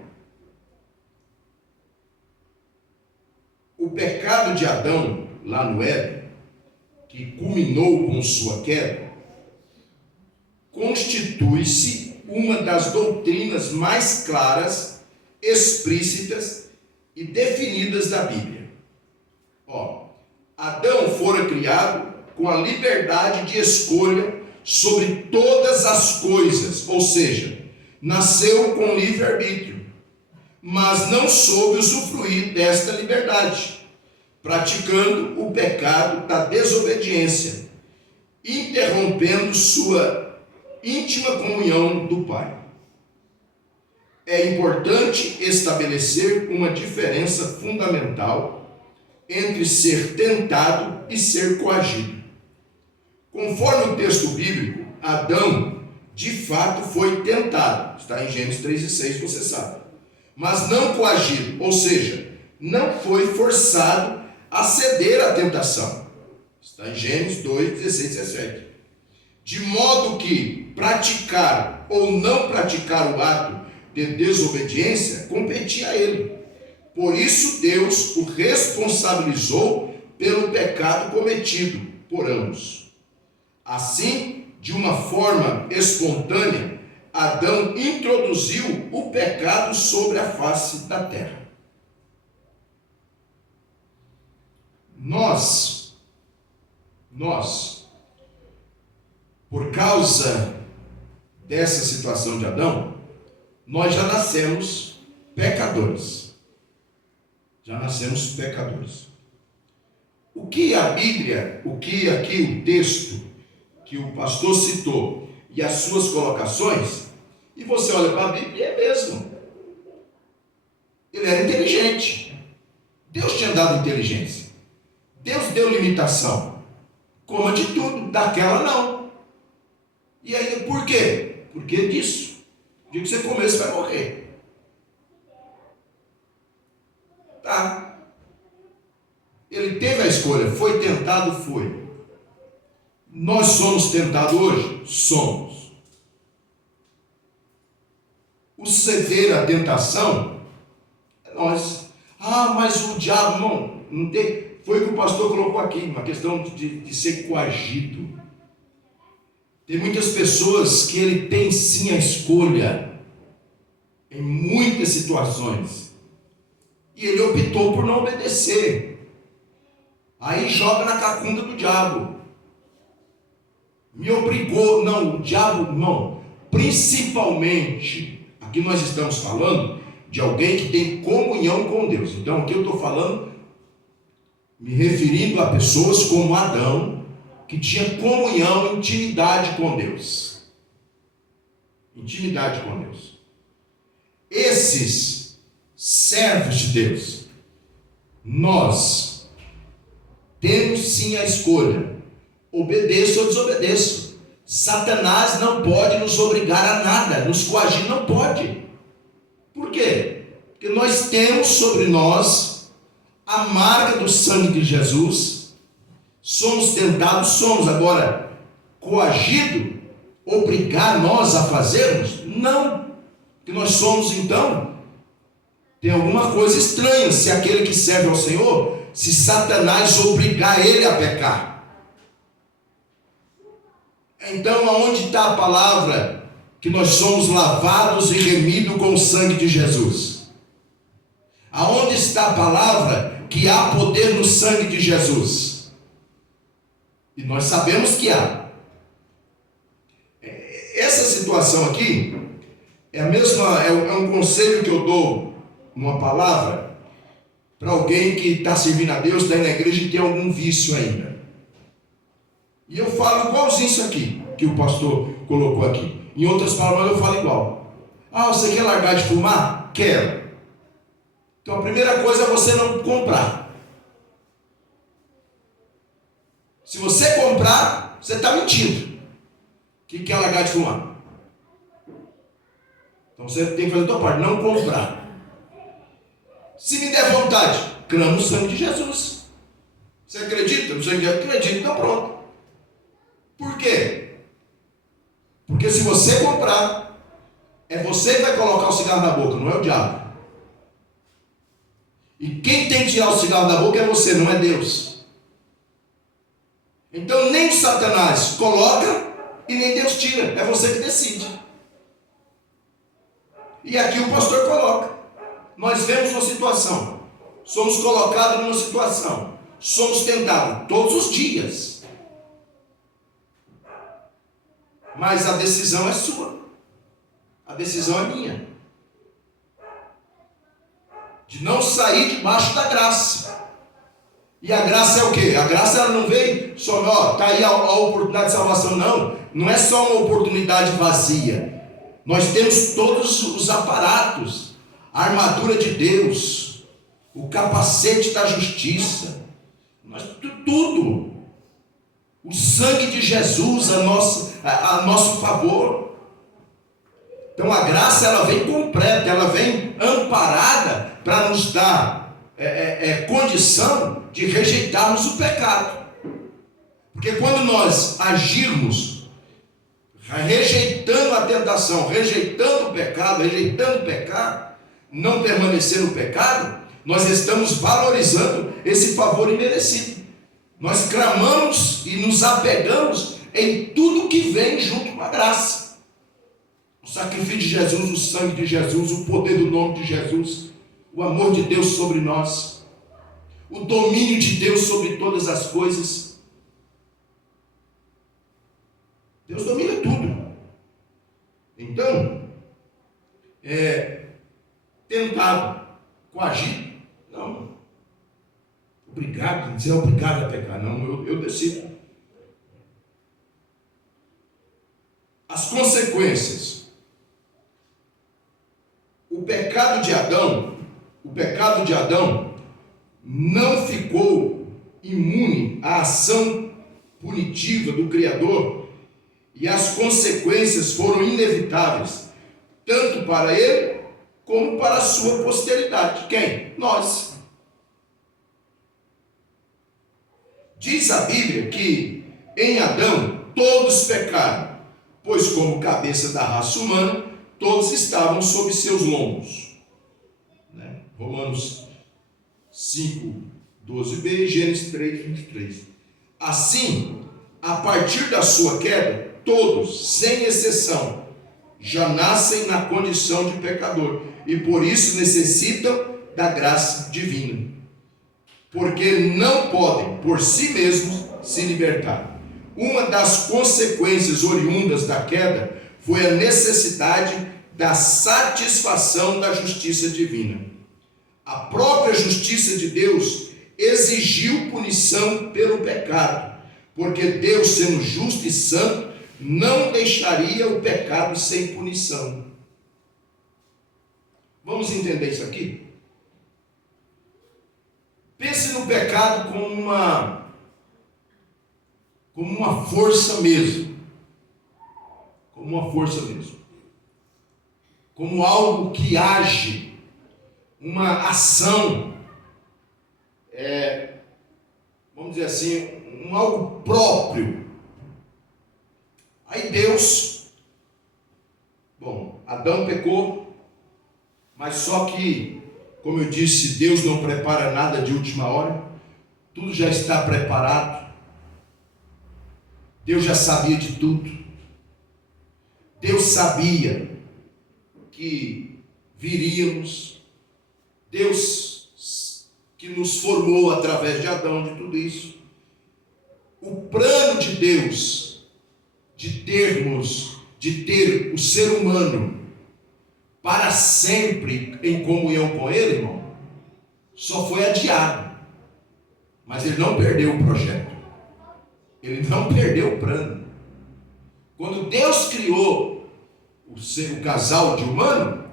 O pecado de Adão, lá no Éden, que culminou com sua queda, constitui-se uma das doutrinas mais claras, explícitas e definidas da Bíblia. Adão fora criado com a liberdade de escolha sobre todas as coisas, ou seja, nasceu com livre-arbítrio, mas não soube usufruir desta liberdade, praticando o pecado da desobediência interrompendo sua íntima comunhão do Pai. É importante estabelecer uma diferença fundamental entre ser tentado e ser coagido. Conforme o texto bíblico, Adão de fato foi tentado, está em Gênesis 3:6, você sabe, mas não coagido, ou seja, não foi forçado a ceder à tentação, está em Gênesis 2:16 e 17, de modo que praticar ou não praticar o ato de desobediência competia a ele. Por isso Deus o responsabilizou pelo pecado cometido por ambos. Assim, de uma forma espontânea, Adão introduziu o pecado sobre a face da terra. Nós, por causa dessa situação de Adão, nós já nascemos pecadores. Já nascemos pecadores. O que a Bíblia, o que aqui o texto que o pastor citou e as suas colocações, e você olha para a Bíblia, é mesmo. Ele era inteligente. Deus tinha dado inteligência. Deus deu limitação. Coma de tudo, daquela não. E aí, por quê? Porque disso. O dia que você comer, você vai morrer. Tá. Ele teve a escolha. Foi tentado? Foi. Nós somos tentados hoje? Somos. O ceder à tentação é nós. Ah, mas o diabo, não tem. Foi o que o pastor colocou aqui, uma questão de ser coagido. Tem muitas pessoas que ele tem sim a escolha em muitas situações. E ele optou por não obedecer. Aí joga na cacunda do diabo. Me obrigou. Não, o diabo não. Principalmente, aqui nós estamos falando de alguém que tem comunhão com Deus. Então aqui eu estou falando, me referindo a pessoas como Adão, que tinha comunhão, intimidade com Deus. Intimidade com Deus. Esses servos de Deus, nós temos sim a escolha. Obedeço ou desobedeço. Satanás não pode nos obrigar a nada, nos coagir não pode. Por quê? Porque nós temos sobre nós a marca do sangue de Jesus. Somos tentados, somos. Agora, coagido, obrigar nós a fazermos? Não. Porque nós somos, então, tem alguma coisa estranha se aquele que serve ao Senhor, se Satanás obrigar ele a pecar. Então, aonde está a palavra que nós somos lavados e remidos com o sangue de Jesus? Aonde está a palavra que há poder no sangue de Jesus? E nós sabemos que há. Essa situação aqui é a mesma, é um conselho que eu dou, uma palavra, para alguém que está servindo a Deus, está na igreja e tem algum vício ainda. E eu falo igualzinho isso aqui, que o pastor colocou aqui. Em outras palavras, eu falo igual. Ah, você quer largar de fumar? Quero. Então a primeira coisa é você não comprar. Se você comprar, você está mentindo que quer largar de fumar. Então você tem que fazer a tua parte, não comprar. Se me der vontade, clama no sangue de Jesus. Você acredita no sangue de Jesus? Acredito, então pronto. Por quê? Porque se você comprar, é você que vai colocar o cigarro na boca, não é o diabo. E quem tem que tirar o cigarro da boca é você, não é Deus. Então nem Satanás coloca e nem Deus tira, é você que decide. E aqui o pastor coloca. Nós vemos uma situação, somos colocados numa situação, somos tentados todos os dias. Mas a decisão é sua, a decisão é minha. De não sair debaixo da graça. E a graça é o quê? A graça ela não veio só, ó, tá aí a oportunidade de salvação, não. Não é só uma oportunidade vazia. Nós temos todos os aparatos, a armadura de Deus, o capacete da justiça, tudo. O sangue de Jesus a nosso favor. Então a graça ela vem completa, ela vem amparada para nos dar condição de rejeitarmos o pecado. Porque quando nós agirmos rejeitando a tentação, rejeitando o pecado, rejeitando pecar, não permanecer no pecado, nós estamos valorizando esse favor imerecido. Nós clamamos e nos apegamos em tudo que vem junto com a graça. O sacrifício de Jesus, o sangue de Jesus, o poder do nome de Jesus, o amor de Deus sobre nós, o domínio de Deus sobre todas as coisas. Deus domina tudo. Então, tentado, coagido, não. Obrigado, você é obrigado a pecar. Não, eu decido. As consequências. O pecado de Adão não ficou imune à ação punitiva do Criador, e as consequências foram inevitáveis, tanto para ele como para a sua posteridade. Quem? Nós. Diz a Bíblia que em Adão todos pecaram, pois como cabeça da raça humana, todos estavam sob seus lombos. Romanos 5, 12b, Gênesis 3, 23. Assim, a partir da sua queda, todos, sem exceção, já nascem na condição de pecador, e por isso necessitam da graça divina, porque não podem por si mesmos se libertar. Uma das consequências oriundas da queda foi a necessidade da satisfação da justiça divina. A própria justiça de Deus exigiu punição pelo pecado, porque Deus, sendo justo e santo, não deixaria o pecado sem punição. Vamos entender isso aqui? Pense no pecado como uma força mesmo. Como uma força mesmo. Como algo que age, uma ação, vamos dizer assim, algo próprio. Aí Deus, Adão pecou, mas só que, como eu disse, Deus não prepara nada de última hora, tudo já está preparado, Deus já sabia de tudo, Deus sabia que viríamos, Deus que nos formou através de Adão, de tudo isso. O plano de Deus de ter o ser humano para sempre em comunhão com Ele, irmão, só foi adiado. Mas Ele não perdeu o projeto. Ele não perdeu o plano. Quando Deus criou o casal de humano,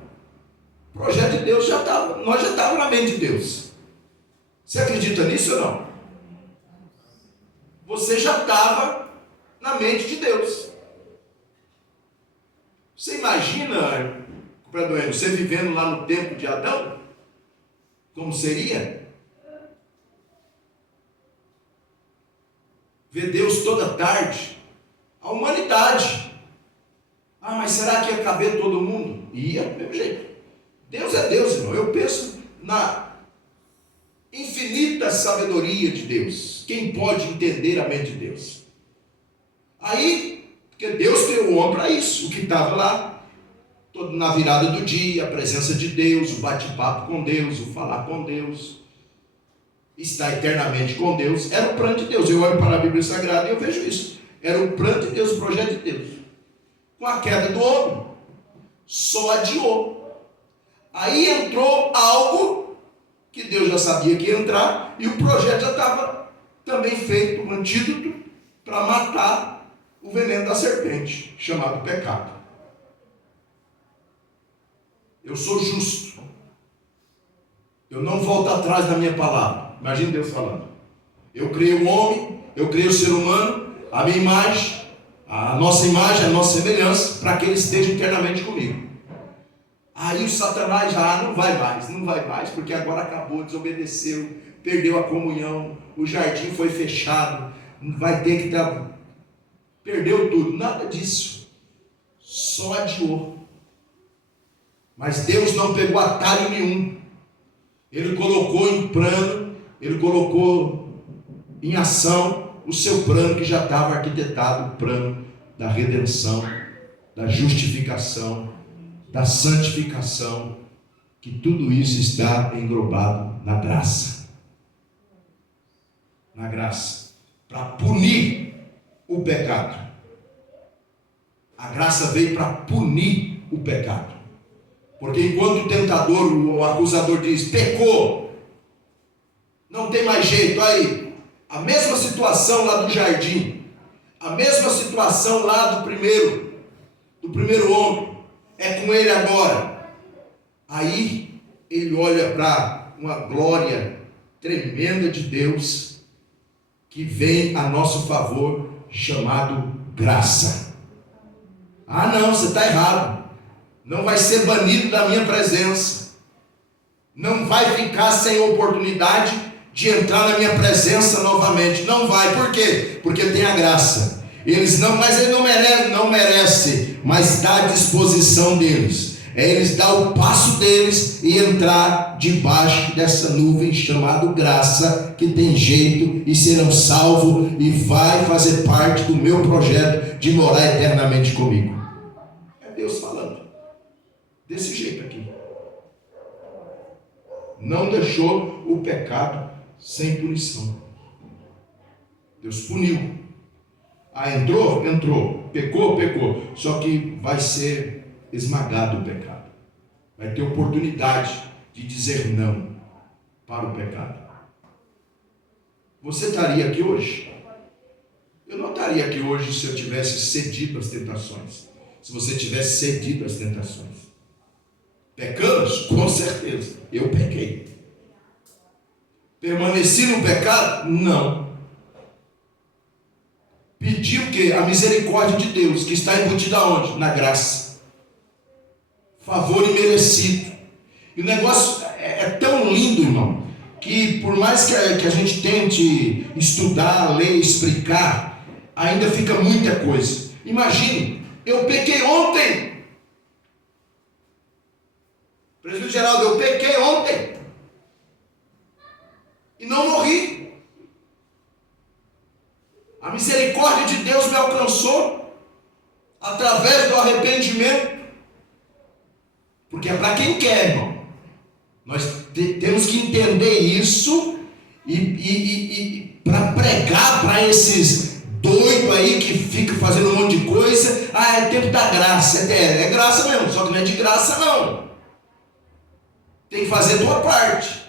o projeto de Deus nós já estávamos na mente de Deus. Você acredita nisso ou não? Você já estava na mente de Deus. Você imagina, você vivendo lá no tempo de Adão? Como seria? Ver Deus toda tarde, a humanidade. Mas será que ia caber todo mundo? Ia, do mesmo jeito. Deus é Deus, irmão. Eu penso na infinita sabedoria de Deus. Quem pode entender a mente de Deus? Aí, porque Deus criou o homem para isso. O que estava lá, todo na virada do dia, a presença de Deus, o bate-papo com Deus, o falar com Deus, estar eternamente com Deus, era o plano de Deus. Eu olho para a Bíblia Sagrada e eu vejo isso. Era o plano de Deus, o projeto de Deus. Com a queda do homem, só adiou. Aí entrou algo que Deus já sabia que ia entrar, e o projeto já estava também feito, um antídoto para matar o veneno da serpente, chamado pecado. Eu sou justo. Eu não volto atrás na minha palavra. Imagine Deus falando. Eu criei o homem, eu criei o ser humano, a minha imagem, a nossa imagem, a nossa semelhança, para que ele esteja internamente comigo. Aí o Satanás já não vai mais, porque agora acabou, desobedeceu, perdeu a comunhão, o jardim foi fechado, vai ter que dar, perdeu tudo, nada disso, só adiou. Mas Deus não pegou atalho nenhum, Ele colocou em plano, Ele colocou em ação o seu plano que já estava arquitetado, o plano da redenção, da justificação, da santificação, que tudo isso está englobado na graça. Na graça, para punir o pecado. A graça veio para punir o pecado. Porque enquanto o tentador, o acusador diz, pecou, não tem mais jeito, aí, a mesma situação lá do jardim, a mesma situação lá do primeiro homem, é com ele agora. Aí ele olha para uma glória tremenda de Deus que vem a nosso favor, chamado graça. Ah não, você está errado. Não vai ser banido da minha presença. Não vai ficar sem oportunidade de entrar na minha presença novamente. Não vai, por quê? Porque tem a graça. Mas ele não merece, mas está à disposição deles. Eles dão o passo deles e entrar debaixo dessa nuvem chamada graça, que tem jeito e serão salvos e vai fazer parte do meu projeto de morar eternamente comigo. É Deus falando. Desse jeito aqui. Não deixou o pecado sem punição. Deus puniu. Ah, entrou? Entrou. Pecou? Pecou. Só que vai ser esmagado o pecado. Vai ter oportunidade de dizer não para o pecado. Você estaria aqui hoje? Eu não estaria aqui hoje se eu tivesse cedido às tentações. Se você tivesse cedido às tentações. Pecamos? Com certeza. Eu pequei. Permaneci no pecado? Não. Pediu o quê? A misericórdia de Deus, que está embutida onde? Na graça. Favor imerecido. E o negócio é tão lindo, irmão, que por mais que a gente tente estudar, ler, explicar, ainda fica muita coisa. Imagine, eu pequei ontem. Presbítero Geraldo, eu pequei ontem. E não morri. A misericórdia de Deus me alcançou através do arrependimento. Porque é para quem quer, irmão. Nós temos que entender isso e para pregar para esses doidos aí que ficam fazendo um monte de coisa. Ah, é tempo da graça. É graça mesmo, só que não é de graça não. Tem que fazer a tua parte.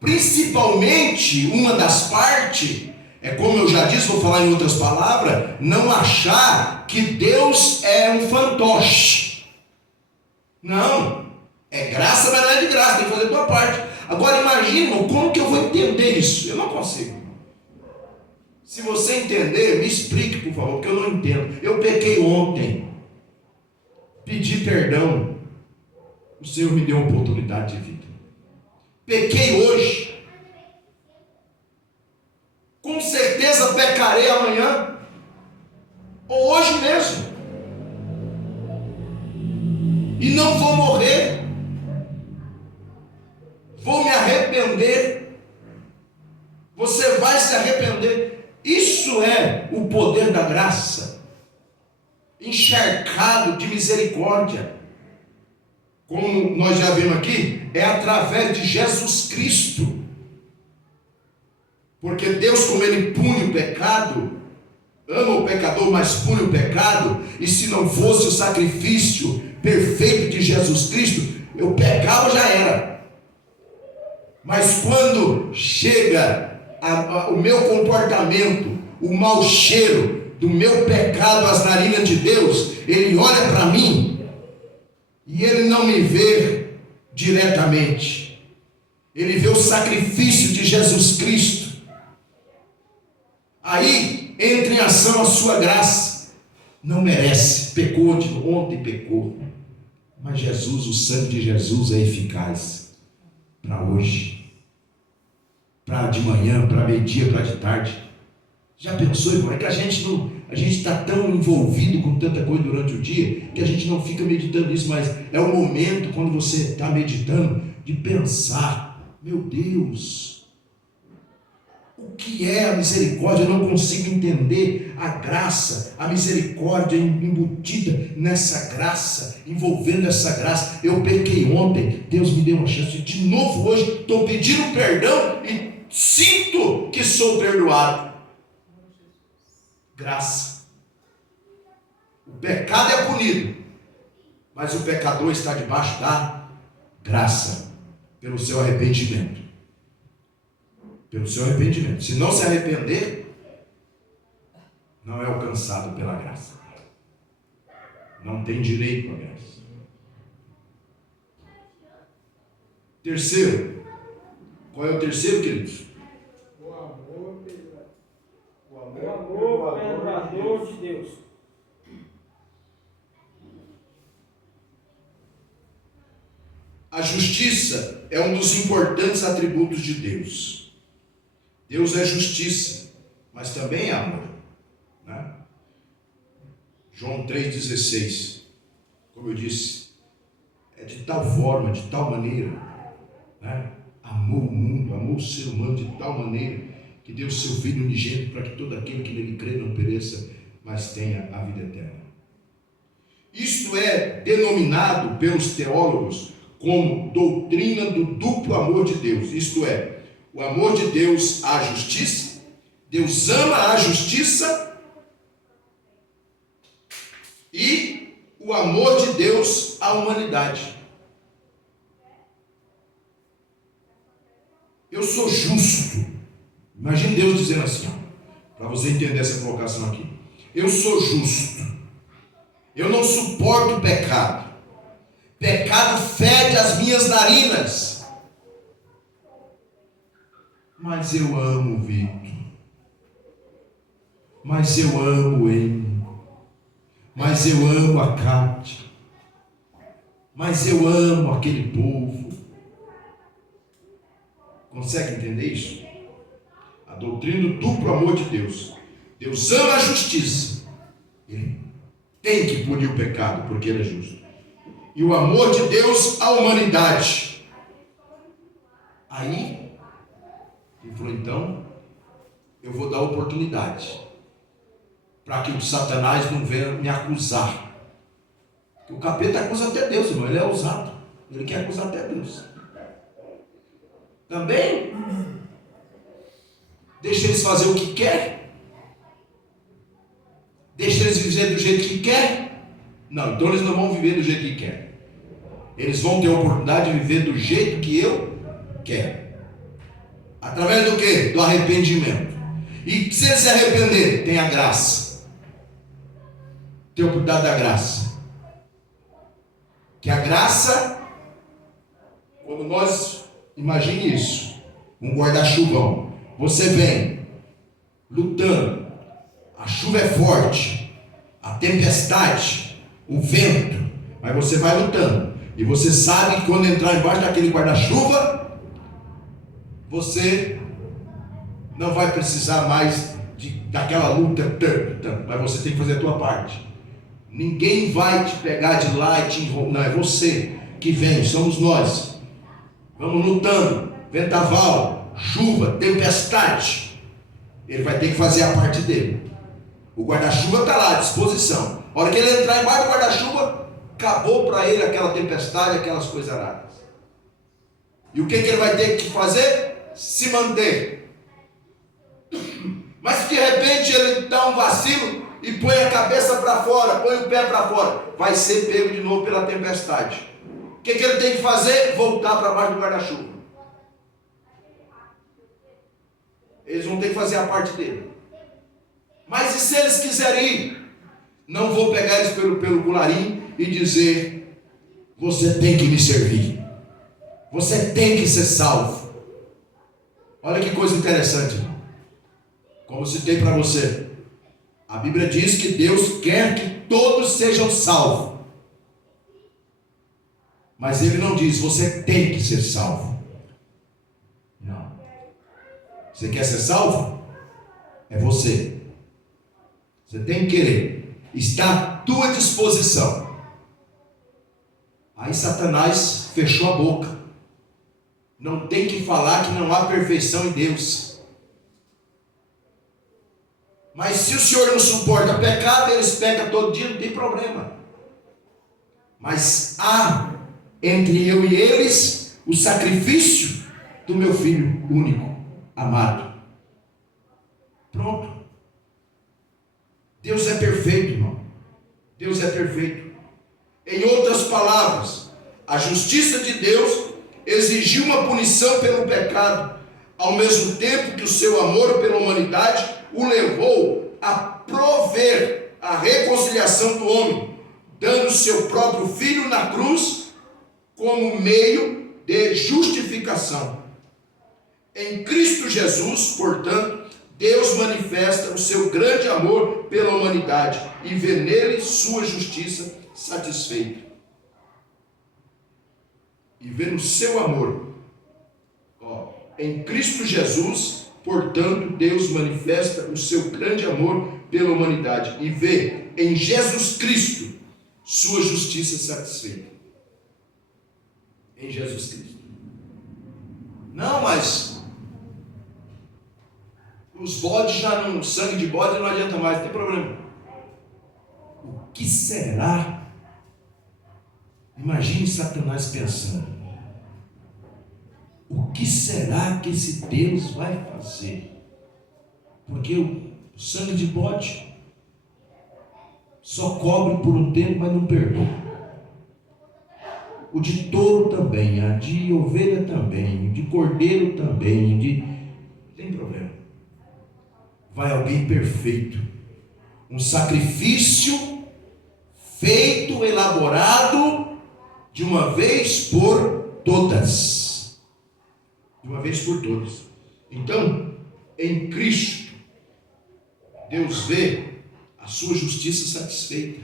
Principalmente, uma das partes, é como eu já disse, vou falar em outras palavras, não achar que Deus é um fantoche. Não, é graça, mas não é de graça, tem que fazer a tua parte. Agora imagina, como que eu vou entender isso? Eu não consigo. Se você entender, me explique, por favor, porque eu não entendo. Eu pequei ontem, pedi perdão, o Senhor me deu uma oportunidade de vida. Pequei hoje, com certeza pecarei amanhã, ou hoje mesmo, e não vou morrer, vou me arrepender. Você vai se arrepender. Isso é o poder da graça, encharcado de misericórdia. Como nós já vimos aqui, é através de Jesus Cristo. Porque Deus, como Ele pune o pecado, ama o pecador, mas pune o pecado, e se não fosse o sacrifício perfeito de Jesus Cristo, eu pecava, já era. Mas quando chega o meu comportamento, o mau cheiro do meu pecado às narinas de Deus, Ele olha para mim e Ele não me vê diretamente. Ele vê o sacrifício de Jesus Cristo. Aí entra em ação a sua graça. Não merece, pecou ontem, pecou. Mas Jesus, o sangue de Jesus é eficaz para hoje, para de manhã, para meio-dia, para de tarde. Já pensou, irmão? É que a gente está tão envolvido com tanta coisa durante o dia que a gente não fica meditando nisso, mas é o momento, quando você está meditando, de pensar: meu Deus, o que é a misericórdia? Eu não consigo entender a graça, a misericórdia embutida nessa graça, envolvendo essa graça. Eu pequei ontem, Deus me deu uma chance de novo hoje, estou pedindo perdão e sinto que sou perdoado. Graça. O pecado é punido, mas o pecador está debaixo da graça, pelo seu arrependimento. Pelo seu arrependimento. Se não se arrepender, não é alcançado pela graça. Não tem direito à graça. Terceiro. Qual é o terceiro, queridos? O amor perdoador de Deus. A justiça é um dos importantes atributos de Deus. Deus é justiça, mas também é amor, né? João 3,16, como eu disse, é de tal forma, de tal maneira, né? Amou o mundo, amou o ser humano de tal maneira que deu seu Filho unigênito para que todo aquele que nele crê não pereça, mas tenha a vida eterna. Isto é denominado pelos teólogos como doutrina do duplo amor de Deus. Isto é, o amor de Deus à justiça. Deus ama a justiça e o amor de Deus à humanidade. Eu sou justo. Imagine Deus dizendo assim, para você entender essa colocação aqui. Eu sou justo. Eu não suporto o pecado. Pecado fede as minhas narinas. Mas eu amo o Vitor. Mas eu amo o Emi. Mas eu amo a Cátia. Mas eu amo aquele povo. Consegue entender isso? A doutrina do duplo amor de Deus. Deus ama a justiça. Ele tem que punir o pecado, porque Ele é justo. E o amor de Deus à humanidade. Aí, Ele falou, então, eu vou dar oportunidade para que o Satanás não venha me acusar. Porque o capeta acusa até Deus, irmão. Ele é ousado. Ele quer acusar até Deus. Também, deixa eles fazer o que quer. Deixa eles viver do jeito que quer. Não, então eles não vão viver do jeito que quer. Eles vão ter a oportunidade de viver do jeito que eu quero. Através do quê? Do arrependimento. E se eles se arrependerem, tem a graça. Tem a oportunidade da graça. Que a graça, quando nós, imagine isso, um guarda-chuvão. Você vem lutando, a chuva é forte, a tempestade, o vento, mas você vai lutando. E você sabe que quando entrar embaixo daquele guarda-chuva, você não vai precisar mais daquela luta, mas você tem que fazer a tua parte. Ninguém vai te pegar de lá e te envolver, não, é você que vem, somos nós. Vamos lutando, vendaval, chuva, tempestade. Ele vai ter que fazer a parte dele. O guarda-chuva está lá à disposição. A hora que ele entrar embaixo do guarda-chuva, acabou para ele aquela tempestade, aquelas coisas aradas. E o que ele vai ter que fazer? Se manter. Mas se de repente ele dá um vacilo e põe a cabeça para fora, põe o pé para fora, vai ser pego de novo pela tempestade. O que ele tem que fazer? Voltar para baixo do guarda-chuva. Eles vão ter que fazer a parte dele. Mas e se eles quiserem ir? Não vou pegar eles pelo colarinho e dizer: você tem que me servir. Você tem que ser salvo. Olha que coisa interessante, irmão. Como citei para você, a Bíblia diz que Deus quer que todos sejam salvos. Mas Ele não diz: você tem que ser salvo. Não. Você quer ser salvo? É você. Você tem que querer. Está à tua disposição. Aí Satanás fechou a boca. Não tem que falar que não há perfeição em Deus. Mas se o Senhor não suporta pecado, eles pecam todo dia, não tem problema. Mas há entre eu e eles o sacrifício do meu Filho único, amado. Pronto. Deus é perfeito, irmão. Deus é perfeito. Em outras palavras, a justiça de Deus exigiu uma punição pelo pecado, ao mesmo tempo que o seu amor pela humanidade o levou a prover a reconciliação do homem, dando seu próprio Filho na cruz como meio de justificação. Em Cristo Jesus, portanto, Deus manifesta o seu grande amor pela humanidade e vê nele sua justiça satisfeita. E vê no seu amor, em Cristo Jesus, portanto, Deus manifesta o seu grande amor pela humanidade e vê em Jesus Cristo sua justiça satisfeita. Em Jesus Cristo. Não, mas os bodes já não, sangue de bode não adianta mais, não tem problema. O que será? Imagine Satanás pensando: o que será que esse Deus vai fazer? Porque o sangue de bode só cobre por um tempo, mas não perdoa. O de touro também, a de ovelha também, de cordeiro também, não tem problema. Vai alguém perfeito, um sacrifício feito, elaborado de uma vez por todas. De uma vez por todas. Então, em Cristo, Deus vê a sua justiça satisfeita.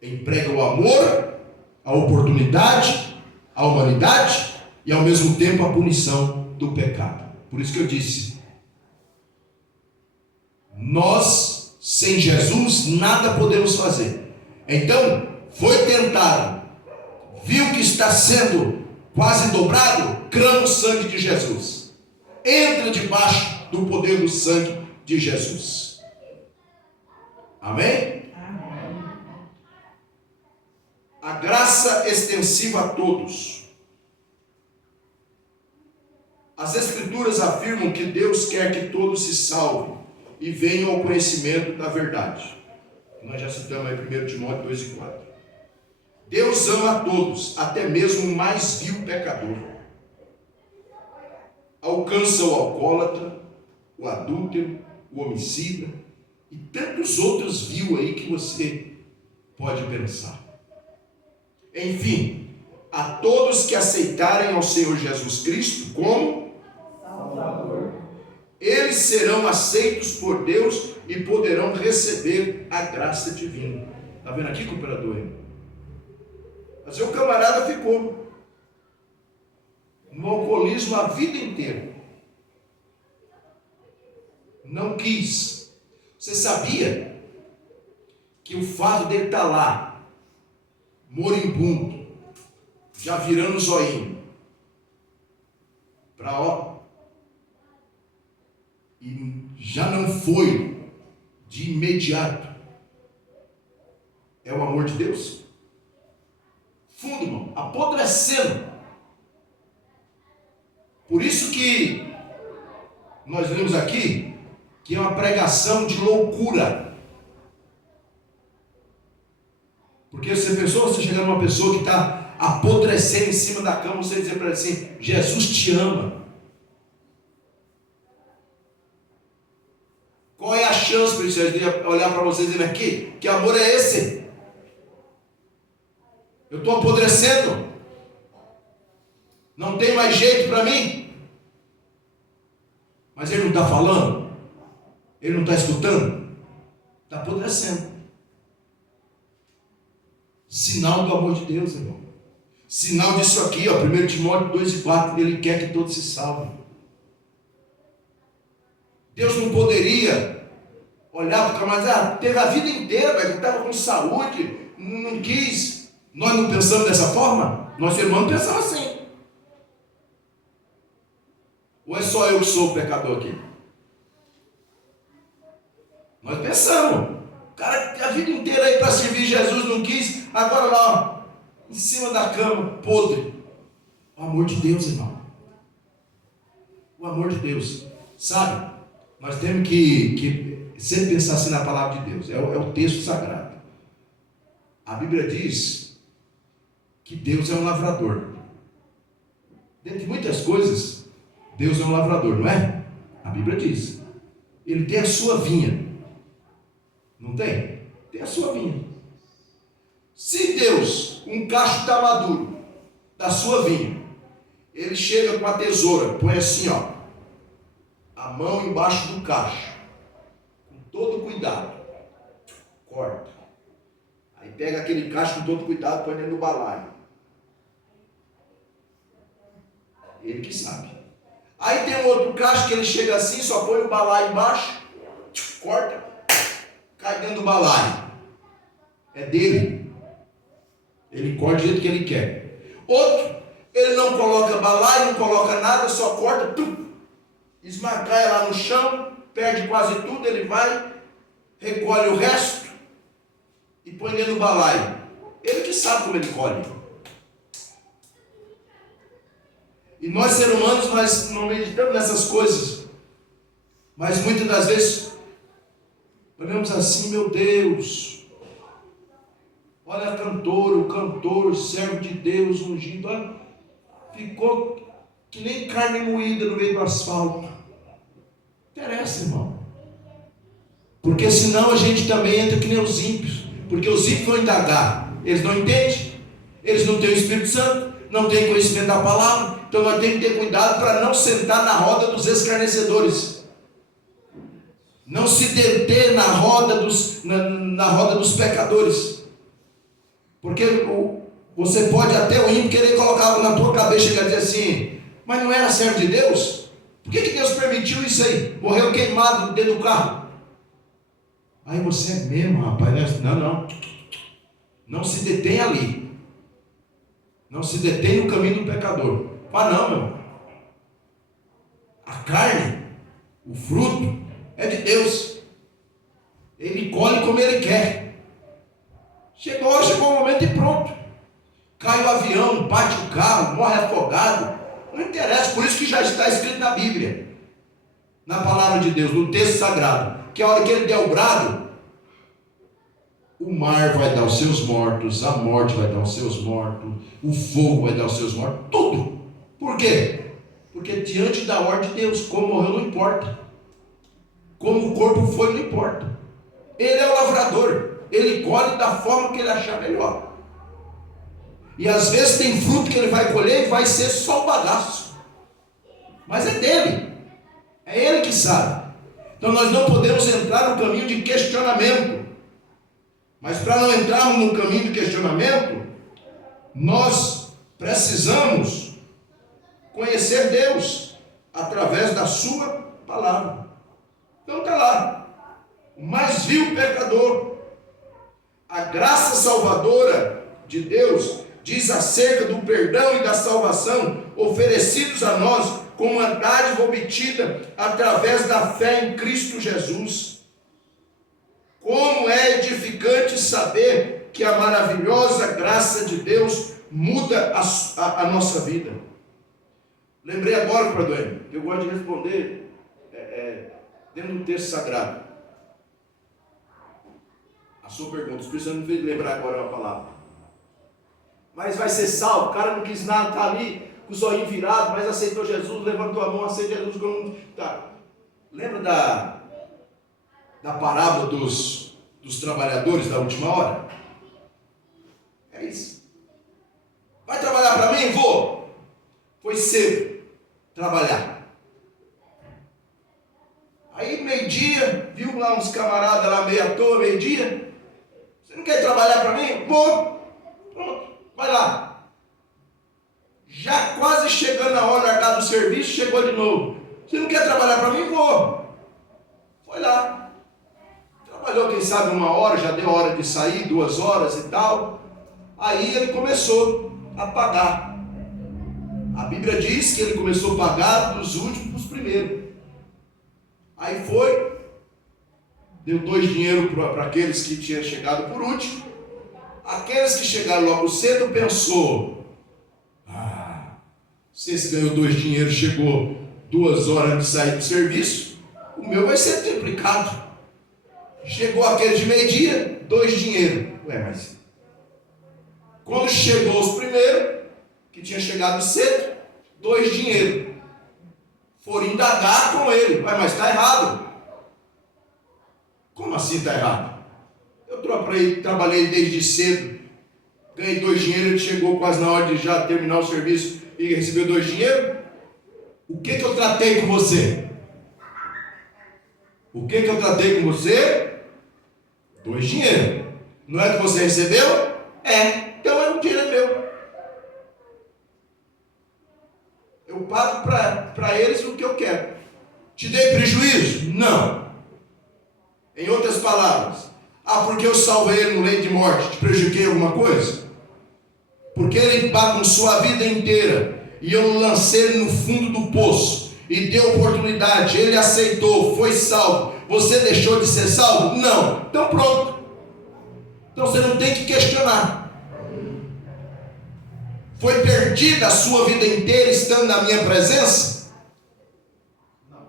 Emprega o amor, a oportunidade, a humanidade e ao mesmo tempo a punição do pecado. Por isso que eu disse: nós sem Jesus nada podemos fazer. Então, foi tentado, viu que está sendo quase dobrado, clama o sangue de Jesus. Entra debaixo do poder do sangue de Jesus. Amém? A graça extensiva a todos. As Escrituras afirmam que Deus quer que todos se salvem e venham ao conhecimento da verdade. Nós já citamos aí 1 Timóteo 2:4. Deus ama a todos, até mesmo o mais vil pecador. Alcança o alcoólatra, o adúltero, o homicida e tantos outros vil aí que você pode pensar. Enfim, a todos que aceitarem ao Senhor Jesus Cristo como Salvador, eles serão aceitos por Deus e poderão receber a graça divina. Está vendo aqui, cooperador? Mas o camarada ficou no alcoolismo a vida inteira. Não quis. Você sabia que o fato dele estar lá, moribundo, já virando o zoinho, e já não foi de imediato, é o amor de Deus? Fundo, irmão, apodrecendo. Por isso que nós lemos aqui que é uma pregação de loucura. Porque você pensou, você chegar numa pessoa que está apodrecendo em cima da cama, você dizer para ela assim: Jesus te ama. Qual é a chance para isso? De olhar para vocês e dizer aqui, que amor é esse? Eu estou apodrecendo. Não tem mais jeito para mim. Mas ele não está falando. Ele não está escutando. Está apodrecendo. Sinal do amor de Deus, irmão. Sinal disso aqui, ó, 1 Timóteo 2:4, ele quer que todos se salvem. Deus não poderia olhar para o mas teve a vida inteira, velho, estava com saúde, não quis. Nós não pensamos dessa forma? Nós, seres humanos, pensamos assim. Ou é só eu que sou o pecador aqui? Nós pensamos. O cara a vida inteira aí para servir Jesus não quis, agora lá, ó, em cima da cama, podre. O amor de Deus, irmão. O amor de Deus. Sabe? Nós temos que sempre pensar assim na palavra de Deus. É o texto sagrado. A Bíblia diz que Deus é um lavrador. Dentre muitas coisas, Deus é um lavrador, não é? A Bíblia diz. Ele tem a sua vinha. Não tem? Tem a sua vinha. Se Deus, um cacho está maduro da sua vinha, ele chega com a tesoura, põe assim, ó, a mão embaixo do cacho, com todo cuidado, corta. Aí pega aquele cacho com todo cuidado, põe dentro do balaio. Ele que sabe. Aí tem um outro cacho que ele chega assim, só põe o balaio embaixo, corta, cai dentro do balaio. É dele. Ele corta do jeito que ele quer. Outro, ele não coloca balaio, não coloca nada, só corta, esmacaia lá no chão, perde quase tudo, ele vai, recolhe o resto e põe dentro do balaio. Ele que sabe como ele colhe. E nós, seres humanos, nós não meditamos nessas coisas. Mas muitas das vezes olhamos assim, meu Deus, olha a cantora, o cantor, servo de Deus, ungido, olha, ficou que nem carne moída no meio do asfalto. Interessa, irmão. Porque senão a gente também entra que nem os ímpios. Porque os ímpios vão indagar. Eles não entendem. Eles não têm o Espírito Santo. Não têm conhecimento da palavra. Então nós temos que ter cuidado para não sentar na roda dos escarnecedores. Não se deter na roda dos pecadores. Porque você pode até o ímpio querer colocar algo na tua cabeça e dizer assim, mas não era servo de Deus? Por que Deus permitiu isso aí? Morreu queimado dentro do carro. Aí você é mesmo, rapaz. Não. Não se detém ali. Não se detém no caminho do pecador. Mas não, meu. A carne, o fruto, é de Deus. Ele colhe como ele quer. Chegou o momento e pronto. Cai o avião, bate o carro, morre afogado. Não interessa, por isso que já está escrito na Bíblia, na palavra de Deus, no texto sagrado, que a hora que ele der o brado, o mar vai dar os seus mortos, a morte vai dar os seus mortos, o fogo vai dar os seus mortos, tudo. Por quê? Porque diante da ordem de Deus, como morreu não importa, como o corpo foi não importa. Ele é o lavrador, ele colhe da forma que ele achar melhor. E às vezes tem fruto que ele vai colher e vai ser só um bagaço. Mas é dele. É ele que sabe. Então nós não podemos entrar no caminho de questionamento. Mas para não entrarmos no caminho de questionamento, nós precisamos conhecer Deus através da sua palavra. Então está lá. O mais vil pecador. A graça salvadora de Deus diz acerca do perdão e da salvação oferecidos a nós como uma dádiva obtida através da fé em Cristo Jesus. Como é edificante saber que a maravilhosa graça de Deus muda a nossa vida. Lembrei agora, Padre, que eu gosto de responder dentro do texto sagrado. A sua pergunta, o Espírito Santo me fez lembrar agora uma palavra. Mas vai ser salvo, o cara não quis nada, está ali com os olhinhos virados, mas aceitou Jesus, levantou a mão, aceitou Jesus como tá. Lembra da parábola dos trabalhadores da última hora? É isso. Vai trabalhar para mim? Vou. Foi cedo trabalhar. Aí meio-dia, viu lá uns camaradas lá meio à toa, meio-dia. Você não quer trabalhar para mim? Vou. Pronto, vai lá. Já quase chegando a hora largar do serviço, chegou de novo. Você não quer trabalhar para mim? Vou. Foi lá. Trabalhou, quem sabe, 1 hora, já deu hora de sair, 2 horas e tal. Aí ele começou a pagar. A Bíblia diz que ele começou a pagar dos últimos para os primeiros. Aí foi, deu 2 dinheiros para aqueles que tinham chegado por último. Aqueles que chegaram logo cedo pensou: se esse ganhou 2 dinheiros, chegou 2 horas de sair do serviço, o meu vai ser triplicado. Chegou aquele de meio-dia, 2 dinheiros. Ué, mas quando chegou os primeiros, que tinha chegado cedo, 2 dinheiros. Foram indagar com ele. Ué, mas está errado. Como assim está errado? Eu trabalhei desde cedo, ganhei 2 dinheiros, ele chegou quase na hora de já terminar o serviço e recebeu 2 dinheiros. O que eu tratei com você? O que eu tratei com você? 2 dinheiros. Não é que você recebeu? É. Então é um dinheiro meu. Eu pago para eles o que eu quero. Te dei prejuízo? Não. Em outras palavras, porque eu salvei ele no leito de morte, te prejudiquei alguma coisa? Porque ele pagou sua vida inteira e eu lancei ele no fundo do poço e deu oportunidade, ele aceitou, foi salvo. Você deixou de ser salvo? Não. Então pronto. Então você não tem que questionar. Foi perdida a sua vida inteira estando na minha presença? Não.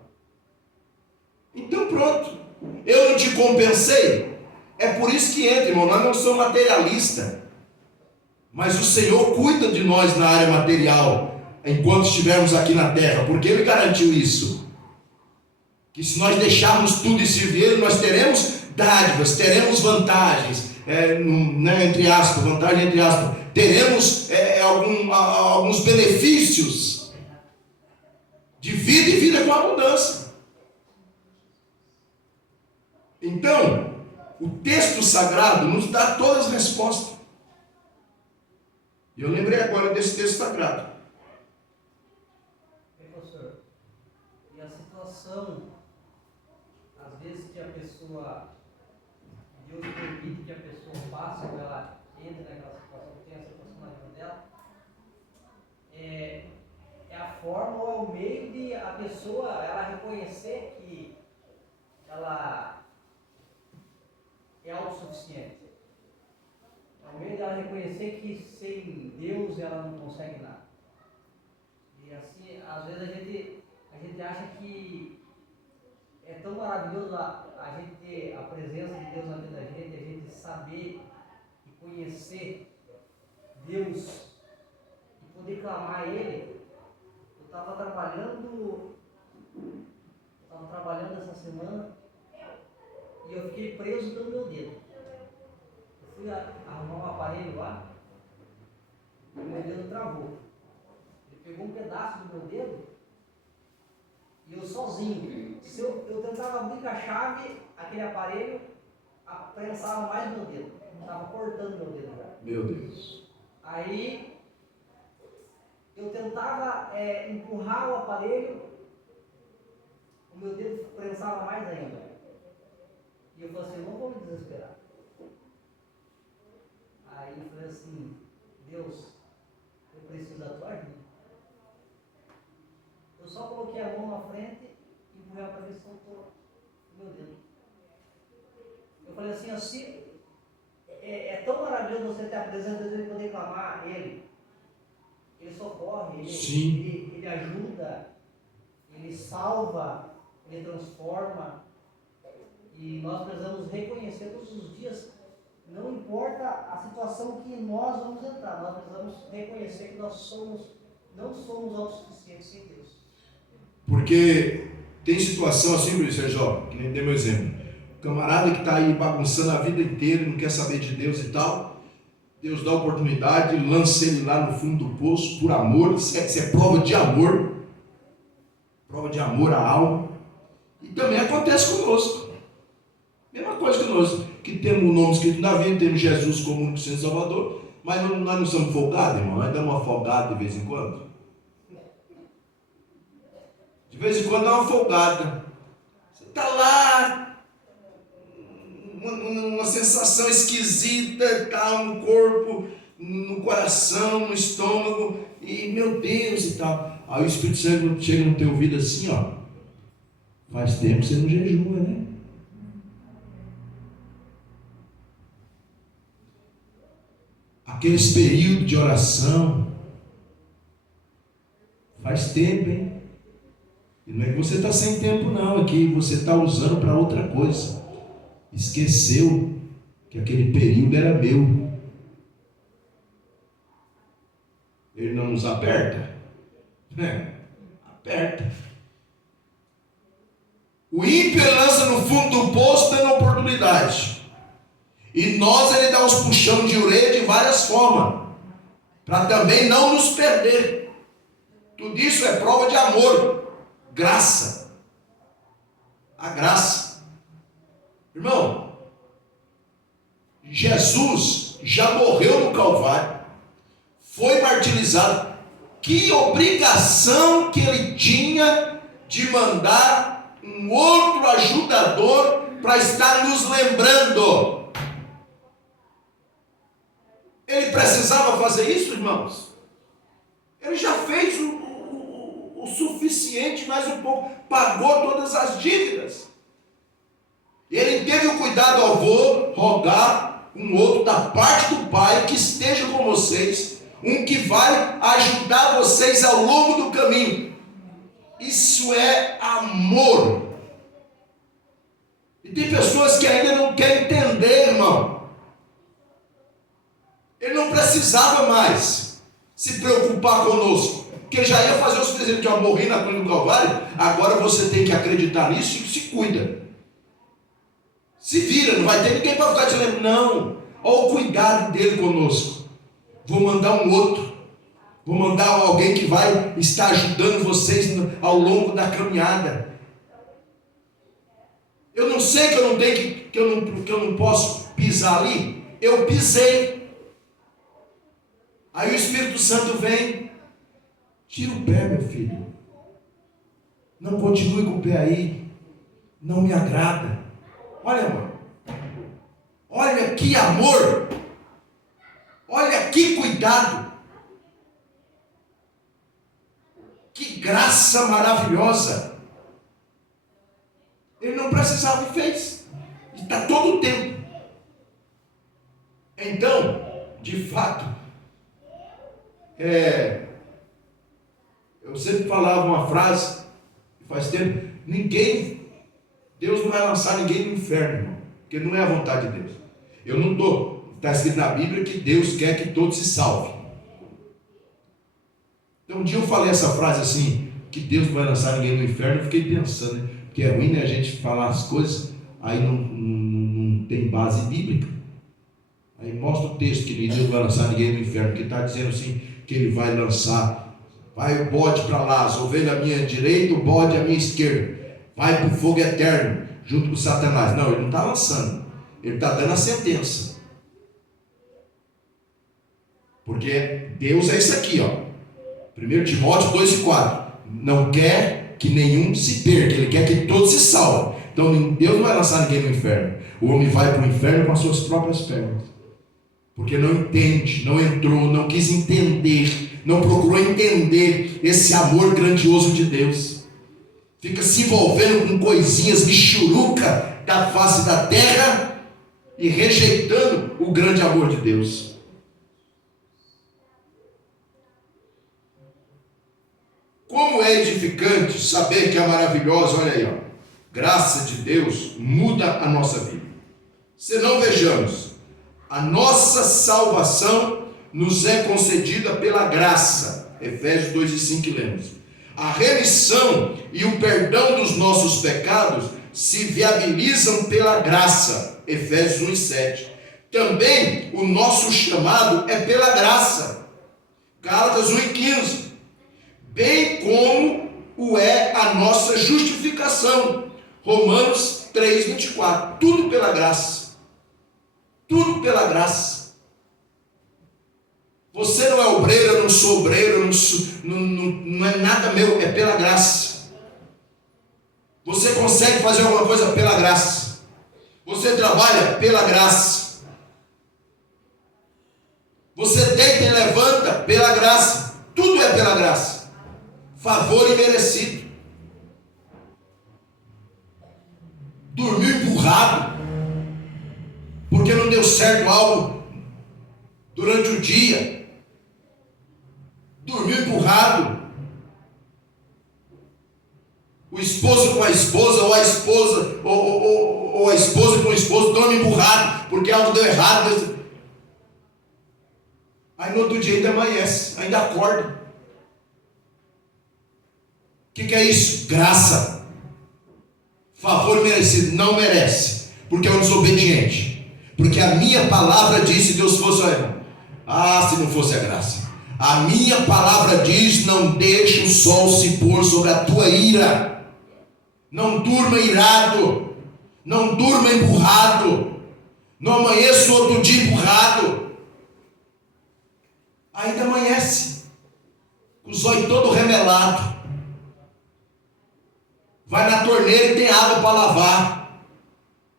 Então pronto. Eu não te compensei? É por isso que entra, irmão. Nós não somos materialistas. Mas o Senhor cuida de nós na área material enquanto estivermos aqui na terra, porque Ele garantiu isso. Que se nós deixarmos tudo e servir Ele, nós teremos dádivas, teremos vantagens. Entre aspas, vantagem entre aspas. Teremos alguns benefícios de vida e vida com abundância. Então, o texto sagrado nos dá todas as respostas. E eu lembrei agora desse texto sagrado. Professor, e a situação, às vezes que a pessoa, Deus permite que a pessoa passe, ou ela entre naquela situação, tem a situação na vida dela, é a forma ou é o meio de a pessoa ela reconhecer que ela é autossuficiente. É o meio dela reconhecer que sem Deus ela não consegue nada. E assim, às vezes a gente acha que é tão maravilhoso a gente ter a presença de Deus na vida da gente, a gente saber e conhecer Deus e poder clamar a Ele. Eu estava trabalhando essa semana e eu fiquei preso no meu dedo. Eu fui arrumar um aparelho lá e o meu dedo travou. Ele pegou um pedaço do meu dedo e eu sozinho. Se eu tentava abrir com a chave, aquele aparelho prensava mais meu dedo. Estava cortando meu dedo já. Meu Deus. Aí eu tentava empurrar o aparelho, o meu dedo prensava mais ainda. E eu falei assim, eu não vou me desesperar. Aí eu falei assim, Deus, eu preciso da tua ajuda. Eu só coloquei a mão na frente e empurrei para ver se soltou o meu dedo. Eu falei assim, é tão maravilhoso você ter a presença de Deus e poder clamar a Ele. Ele socorre, ele ajuda, Ele salva, Ele transforma. E nós precisamos reconhecer todos os dias, não importa a situação que nós vamos entrar, nós precisamos reconhecer que nós não somos autossuficientes sem Deus. Porque tem situação assim, Luiz Sérgio, que nem dei meu exemplo. camarada que está aí bagunçando a vida inteira, não quer saber de Deus e tal, Deus dá a oportunidade, lança ele lá no fundo do poço, por amor, isso é prova de amor à alma. E também acontece conosco, mesma coisa conosco, que temos o nome escrito na Bíblia, temos Jesus como único Senhor e Salvador, mas nós não somos folgados, irmão, nós damos uma folgada de vez em quando. De vez em quando dá uma folgada. Você está lá, uma sensação esquisita, tá no corpo, no coração, no estômago, e meu Deus e tal. Aí o Espírito Santo chega no teu ouvido assim, ó. Faz tempo que você não jejua, né? Aqueles períodos de oração. Faz tempo, hein? E não é que você está sem tempo, não. É que você está usando para outra coisa. Esqueceu que aquele período era meu. Ele não nos aperta? Aperta. O ímpio lança no fundo do poço dando oportunidade. E nós ele dá uns puxão de orelha de várias formas. Para também não nos perder. Tudo isso é prova de amor. Graça. A graça. Irmão, Jesus já morreu no Calvário. Foi martirizado. Que obrigação que ele tinha de mandar um outro ajudador para estar nos lembrando. Ele precisava fazer isso, irmãos? Ele já fez o suficiente, mais um pouco, pagou todas as dívidas. Ele teve o cuidado, eu vou rogar um outro da parte do Pai que esteja com vocês, um que vai ajudar vocês ao longo do caminho. Isso é amor. E tem pessoas que ainda não querem entender, irmão. Ele não precisava mais se preocupar conosco, porque já ia fazer o suficiente, que eu morri na cruz do Calvário. Agora você tem que acreditar nisso e se cuida. Se vira, não vai ter ninguém para ficar te lembrando. Não, olha o cuidado dele conosco. Vou mandar um outro. Vou mandar alguém que vai estar ajudando vocês ao longo da caminhada. Eu não sei que eu não tenho que eu não posso pisar ali. Eu pisei. Aí o Espírito Santo vem. Tira o pé, meu filho. Não continue com o pé aí. Não me agrada. Olha, mano. Olha que amor. Olha que cuidado. Que graça maravilhosa. Ele não precisava e fez. E está todo o tempo. Então, de fato, eu sempre falava uma frase, faz tempo, Deus não vai lançar ninguém no inferno, irmão, porque não é a vontade de Deus. Eu não estou, está escrito na Bíblia que Deus quer que todos se salvem. Então um dia eu falei essa frase assim, que Deus não vai lançar ninguém no inferno, eu fiquei pensando, né? Porque é ruim, né, a gente falar as coisas, aí não tem base bíblica. Aí mostra o texto que Deus vai lançar ninguém no inferno, que está dizendo assim, que ele vai lançar, vai o bode para lá, as ovelhas à minha direita, o bode à minha esquerda, vai para o fogo eterno, junto com Satanás. Não, ele não está lançando, ele está dando a sentença. Porque Deus é isso aqui, ó. 1 Timóteo 2:4. Não quer que nenhum se perca, ele quer que todos se salvem. Então Deus não vai lançar ninguém no inferno. O homem vai para o inferno com as suas próprias pernas. Porque não entende, não entrou, não quis entender, não procurou entender esse amor grandioso de Deus. Fica se envolvendo com coisinhas michuruca da face da terra e rejeitando o grande amor de Deus. Como é edificante saber que a maravilhosa, olha aí, ó, graça de Deus muda a nossa vida. Senão vejamos, a nossa salvação nos é concedida pela graça. Efésios 2:5 lemos. A remissão e o perdão dos nossos pecados se viabilizam pela graça. Efésios 1:7. Também o nosso chamado é pela graça. Gálatas 1:15. Bem como o é a nossa justificação. Romanos 3:24. Tudo pela graça. Tudo pela graça. Você não é obreiro, eu não sou obreiro, não é nada meu, é pela graça. Você consegue fazer alguma coisa pela graça. Você trabalha pela graça. Você deita e levanta pela graça. Tudo é pela graça. Favor imerecido. Dormiu empurrado porque não deu certo algo durante o dia. Dormiu empurrado. O esposo com a esposa, ou a esposa, ou a esposa com o esposo, dorme empurrado porque algo deu errado. Aí no outro dia ainda amanhece, ainda acorda. O que é isso? Graça. Favor merecido. Não merece, porque é um desobediente. Porque a minha palavra diz, se Deus fosse, se não fosse a graça. A minha palavra diz, não deixe o sol se pôr sobre a tua ira. Não durma irado. Não durma empurrado. Não amanheça outro dia empurrado. Ainda amanhece, com os olhos todo remelado. Vai na torneira e tem água para lavar.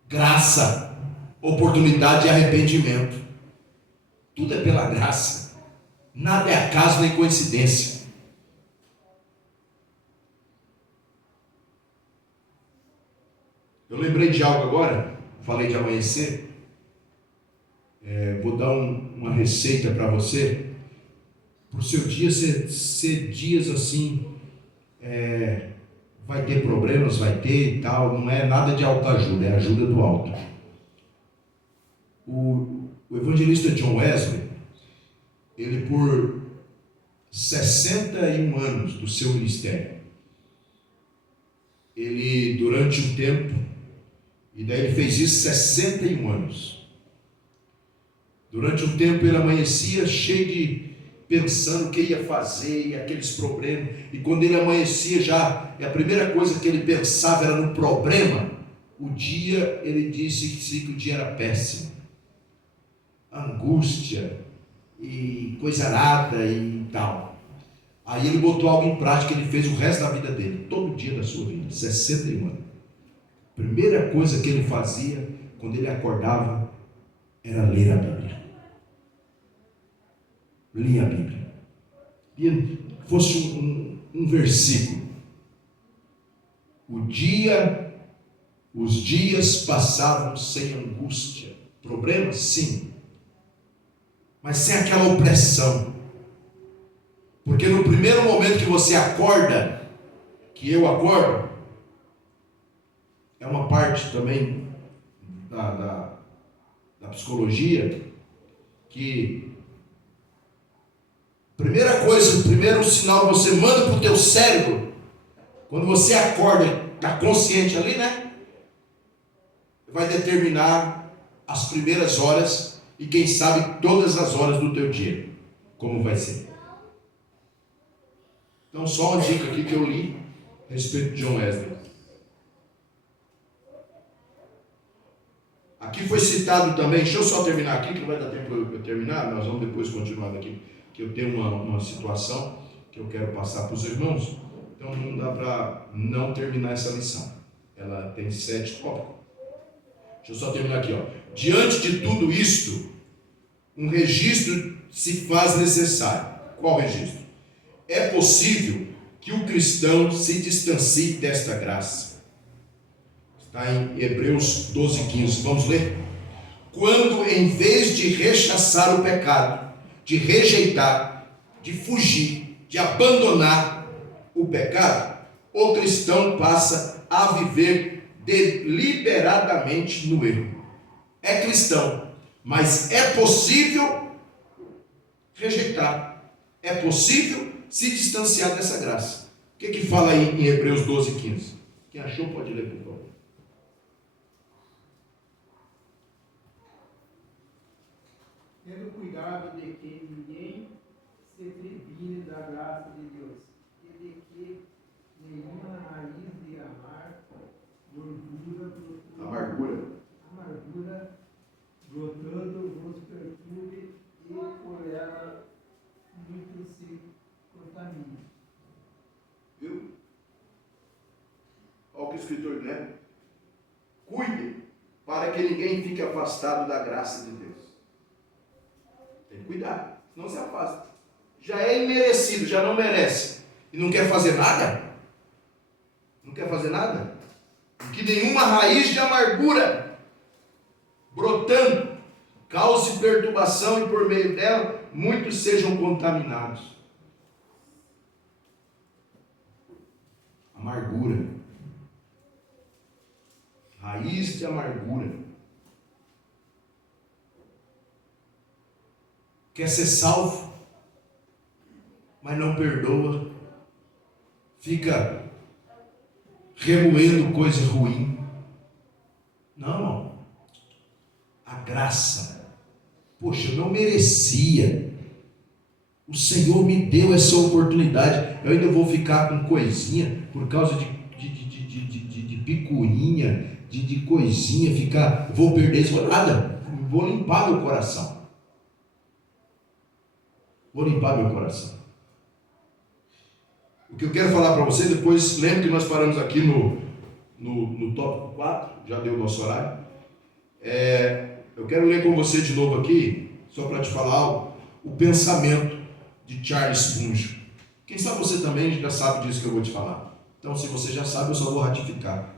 Graça, oportunidade e arrependimento. Tudo é pela graça. Nada é acaso nem coincidência. Eu lembrei de algo agora. Falei de amanhecer. Vou dar uma receita para você. Para o seu dia ser dias assim. Vai ter problemas, vai ter e tal. Não é nada de autoajuda, é ajuda do alto. O evangelista John Wesley, ele por 61 anos do seu ministério, ele durante um tempo, e daí ele fez isso 61 anos. Durante um tempo ele amanhecia cheio de pensando o que ia fazer e aqueles problemas, e quando ele amanhecia já, a primeira coisa que ele pensava era no problema. O dia, ele disse que o dia era péssimo, angústia e coisa arada e tal. Aí ele botou algo em prática, ele fez o resto da vida dele, todo dia da sua vida, 61 anos. Primeira coisa que ele fazia quando ele acordava era ler a Bíblia. Lia a Bíblia. E fosse um versículo. Os dias passavam sem angústia. Problemas? Sim. Mas sem aquela opressão. Porque no primeiro momento que você acorda, que eu acordo, é uma parte também da psicologia, que primeira coisa, o primeiro sinal que você manda para o teu cérebro, quando você acorda, está consciente ali, né? Vai determinar as primeiras horas e quem sabe todas as horas do teu dia, como vai ser. Então só uma dica aqui que eu li a respeito de John Wesley. Aqui foi citado também, deixa eu só terminar aqui, que não vai dar tempo eu terminar, nós vamos depois continuar daqui. Que eu tenho uma situação que eu quero passar para os irmãos, então não dá para não terminar essa lição. Ela tem 7 tópicos. Deixa eu só terminar aqui, ó. Diante de tudo isto, um registro se faz necessário. Qual registro? É possível que o cristão se distancie desta graça. Está em Hebreus 12:15. Vamos ler? Quando, em vez de rechaçar o pecado, de rejeitar, de fugir, de abandonar o pecado, o cristão passa a viver deliberadamente no erro. É cristão, mas é possível rejeitar, é possível se distanciar dessa graça. O que fala aí em Hebreus 12:15? Quem achou pode ler, por favor. tendo cuidado de que ninguém se previne da graça de Deus, e de que nenhuma raiz de amargura brotando vos perturbe, e por ela muito se contamine. Viu? Olha o que o escritor diz, né? Cuide para que ninguém fique afastado da graça de Deus. Tem que cuidar, senão se afasta. Já é imerecido, já não merece. E não quer fazer nada? Não quer fazer nada? Que nenhuma raiz de amargura brotando cause perturbação, e por meio dela muitos sejam contaminados. Amargura. Raiz de amargura. Quer ser salvo, mas não perdoa. Fica remoendo coisa ruim. Não. A graça. Poxa, eu não merecia. O Senhor me deu essa oportunidade. Eu ainda vou ficar com coisinha por causa de picuinha, de coisinha, vou perder isso, nada. Vou limpar meu coração. O que eu quero falar para você, depois, lembra que nós paramos aqui no tópico 4, já deu o nosso horário. Eu quero ler com você de novo aqui, só para te falar algo, o pensamento de Charles Spurgeon. Quem sabe você também já sabe disso que eu vou te falar. Então, se você já sabe, eu só vou ratificar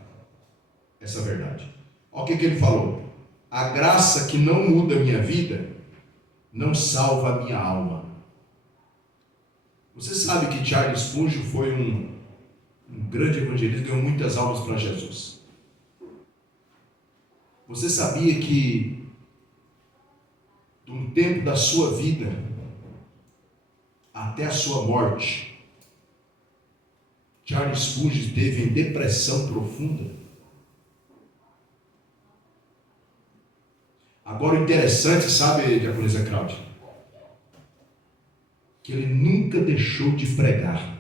essa verdade. Olha o que ele falou. A graça que não muda a minha vida, não salva a minha alma. Você sabe que Charles Spurgeon foi um grande evangelista, ganhou muitas almas para Jesus. Você sabia que, de um tempo da sua vida até a sua morte, Charles Spurgeon esteve em depressão profunda? Agora, o interessante, sabe, diaconisa Cláudia, que ele nunca deixou de pregar.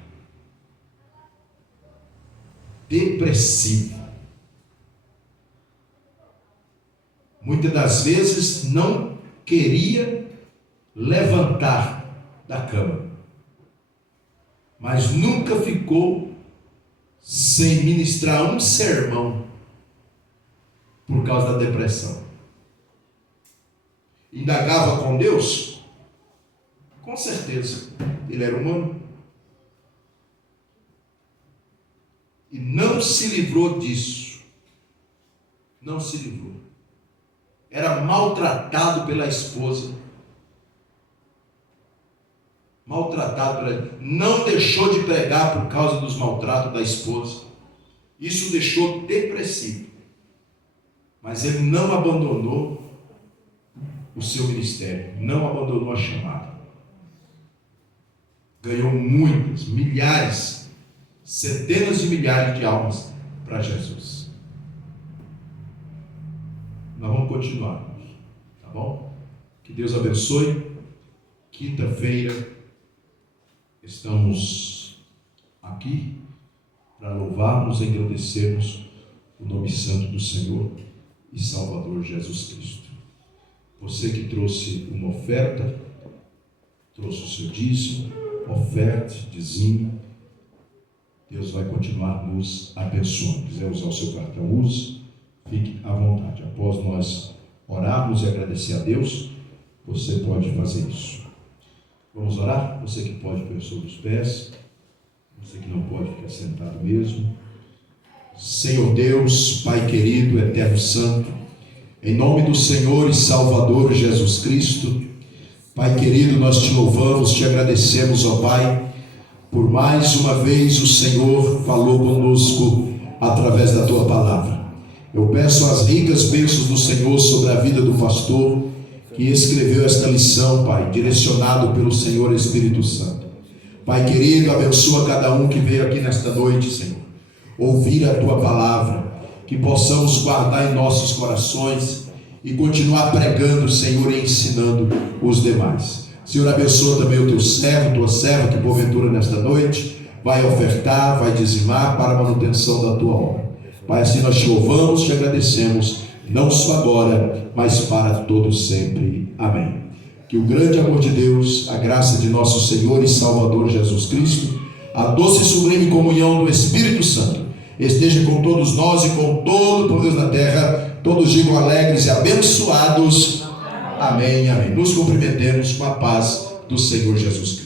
Depressivo. Muitas das vezes não queria levantar da cama, mas nunca ficou sem ministrar um sermão por causa da depressão. Indagava com Deus? Com certeza, ele era humano. E não se livrou disso. Não se livrou. Era maltratado pela esposa. Não deixou de pregar por causa dos maltratos da esposa. Isso o deixou depressivo. Mas ele não abandonou o seu ministério. Não abandonou a chamada. Ganhou muitas, milhares, centenas de milhares de almas para Jesus. Nós vamos continuar, tá bom? Que Deus abençoe. Quinta-feira estamos aqui para louvarmos e agradecermos o nome santo do Senhor e Salvador Jesus Cristo. Você que trouxe uma oferta, trouxe o seu dízimo, oferte, dizime, Deus vai continuar nos abençoando. Quiser usar o seu cartão, use, fique à vontade. Após nós orarmos e agradecer a Deus, você pode fazer isso. Vamos orar? Você que pode, pôr sobre os pés, você que não pode, ficar sentado mesmo. Senhor Deus, Pai querido, Eterno Santo, em nome do Senhor e Salvador Jesus Cristo, Pai querido, nós te louvamos, te agradecemos, ó Pai, por mais uma vez o Senhor falou conosco através da tua palavra. Eu peço as ricas bênçãos do Senhor sobre a vida do pastor que escreveu esta lição, Pai, direcionado pelo Senhor Espírito Santo. Pai querido, abençoa cada um que veio aqui nesta noite, Senhor, ouvir a tua palavra, que possamos guardar em nossos corações e continuar pregando, Senhor, e ensinando os demais. Senhor, abençoa também o teu servo, tua serva, que porventura nesta noite vai ofertar, vai dizimar para a manutenção da tua obra. Pai, assim nós te louvamos, te agradecemos, não só agora, mas para todos sempre. Amém. Que o grande amor de Deus, a graça de nosso Senhor e Salvador Jesus Cristo, a doce e sublime comunhão do Espírito Santo, esteja com todos nós e com todo o povo na terra. Todos digam alegres e abençoados. Amém, amém. Nos cumprimentemos com a paz do Senhor Jesus Cristo.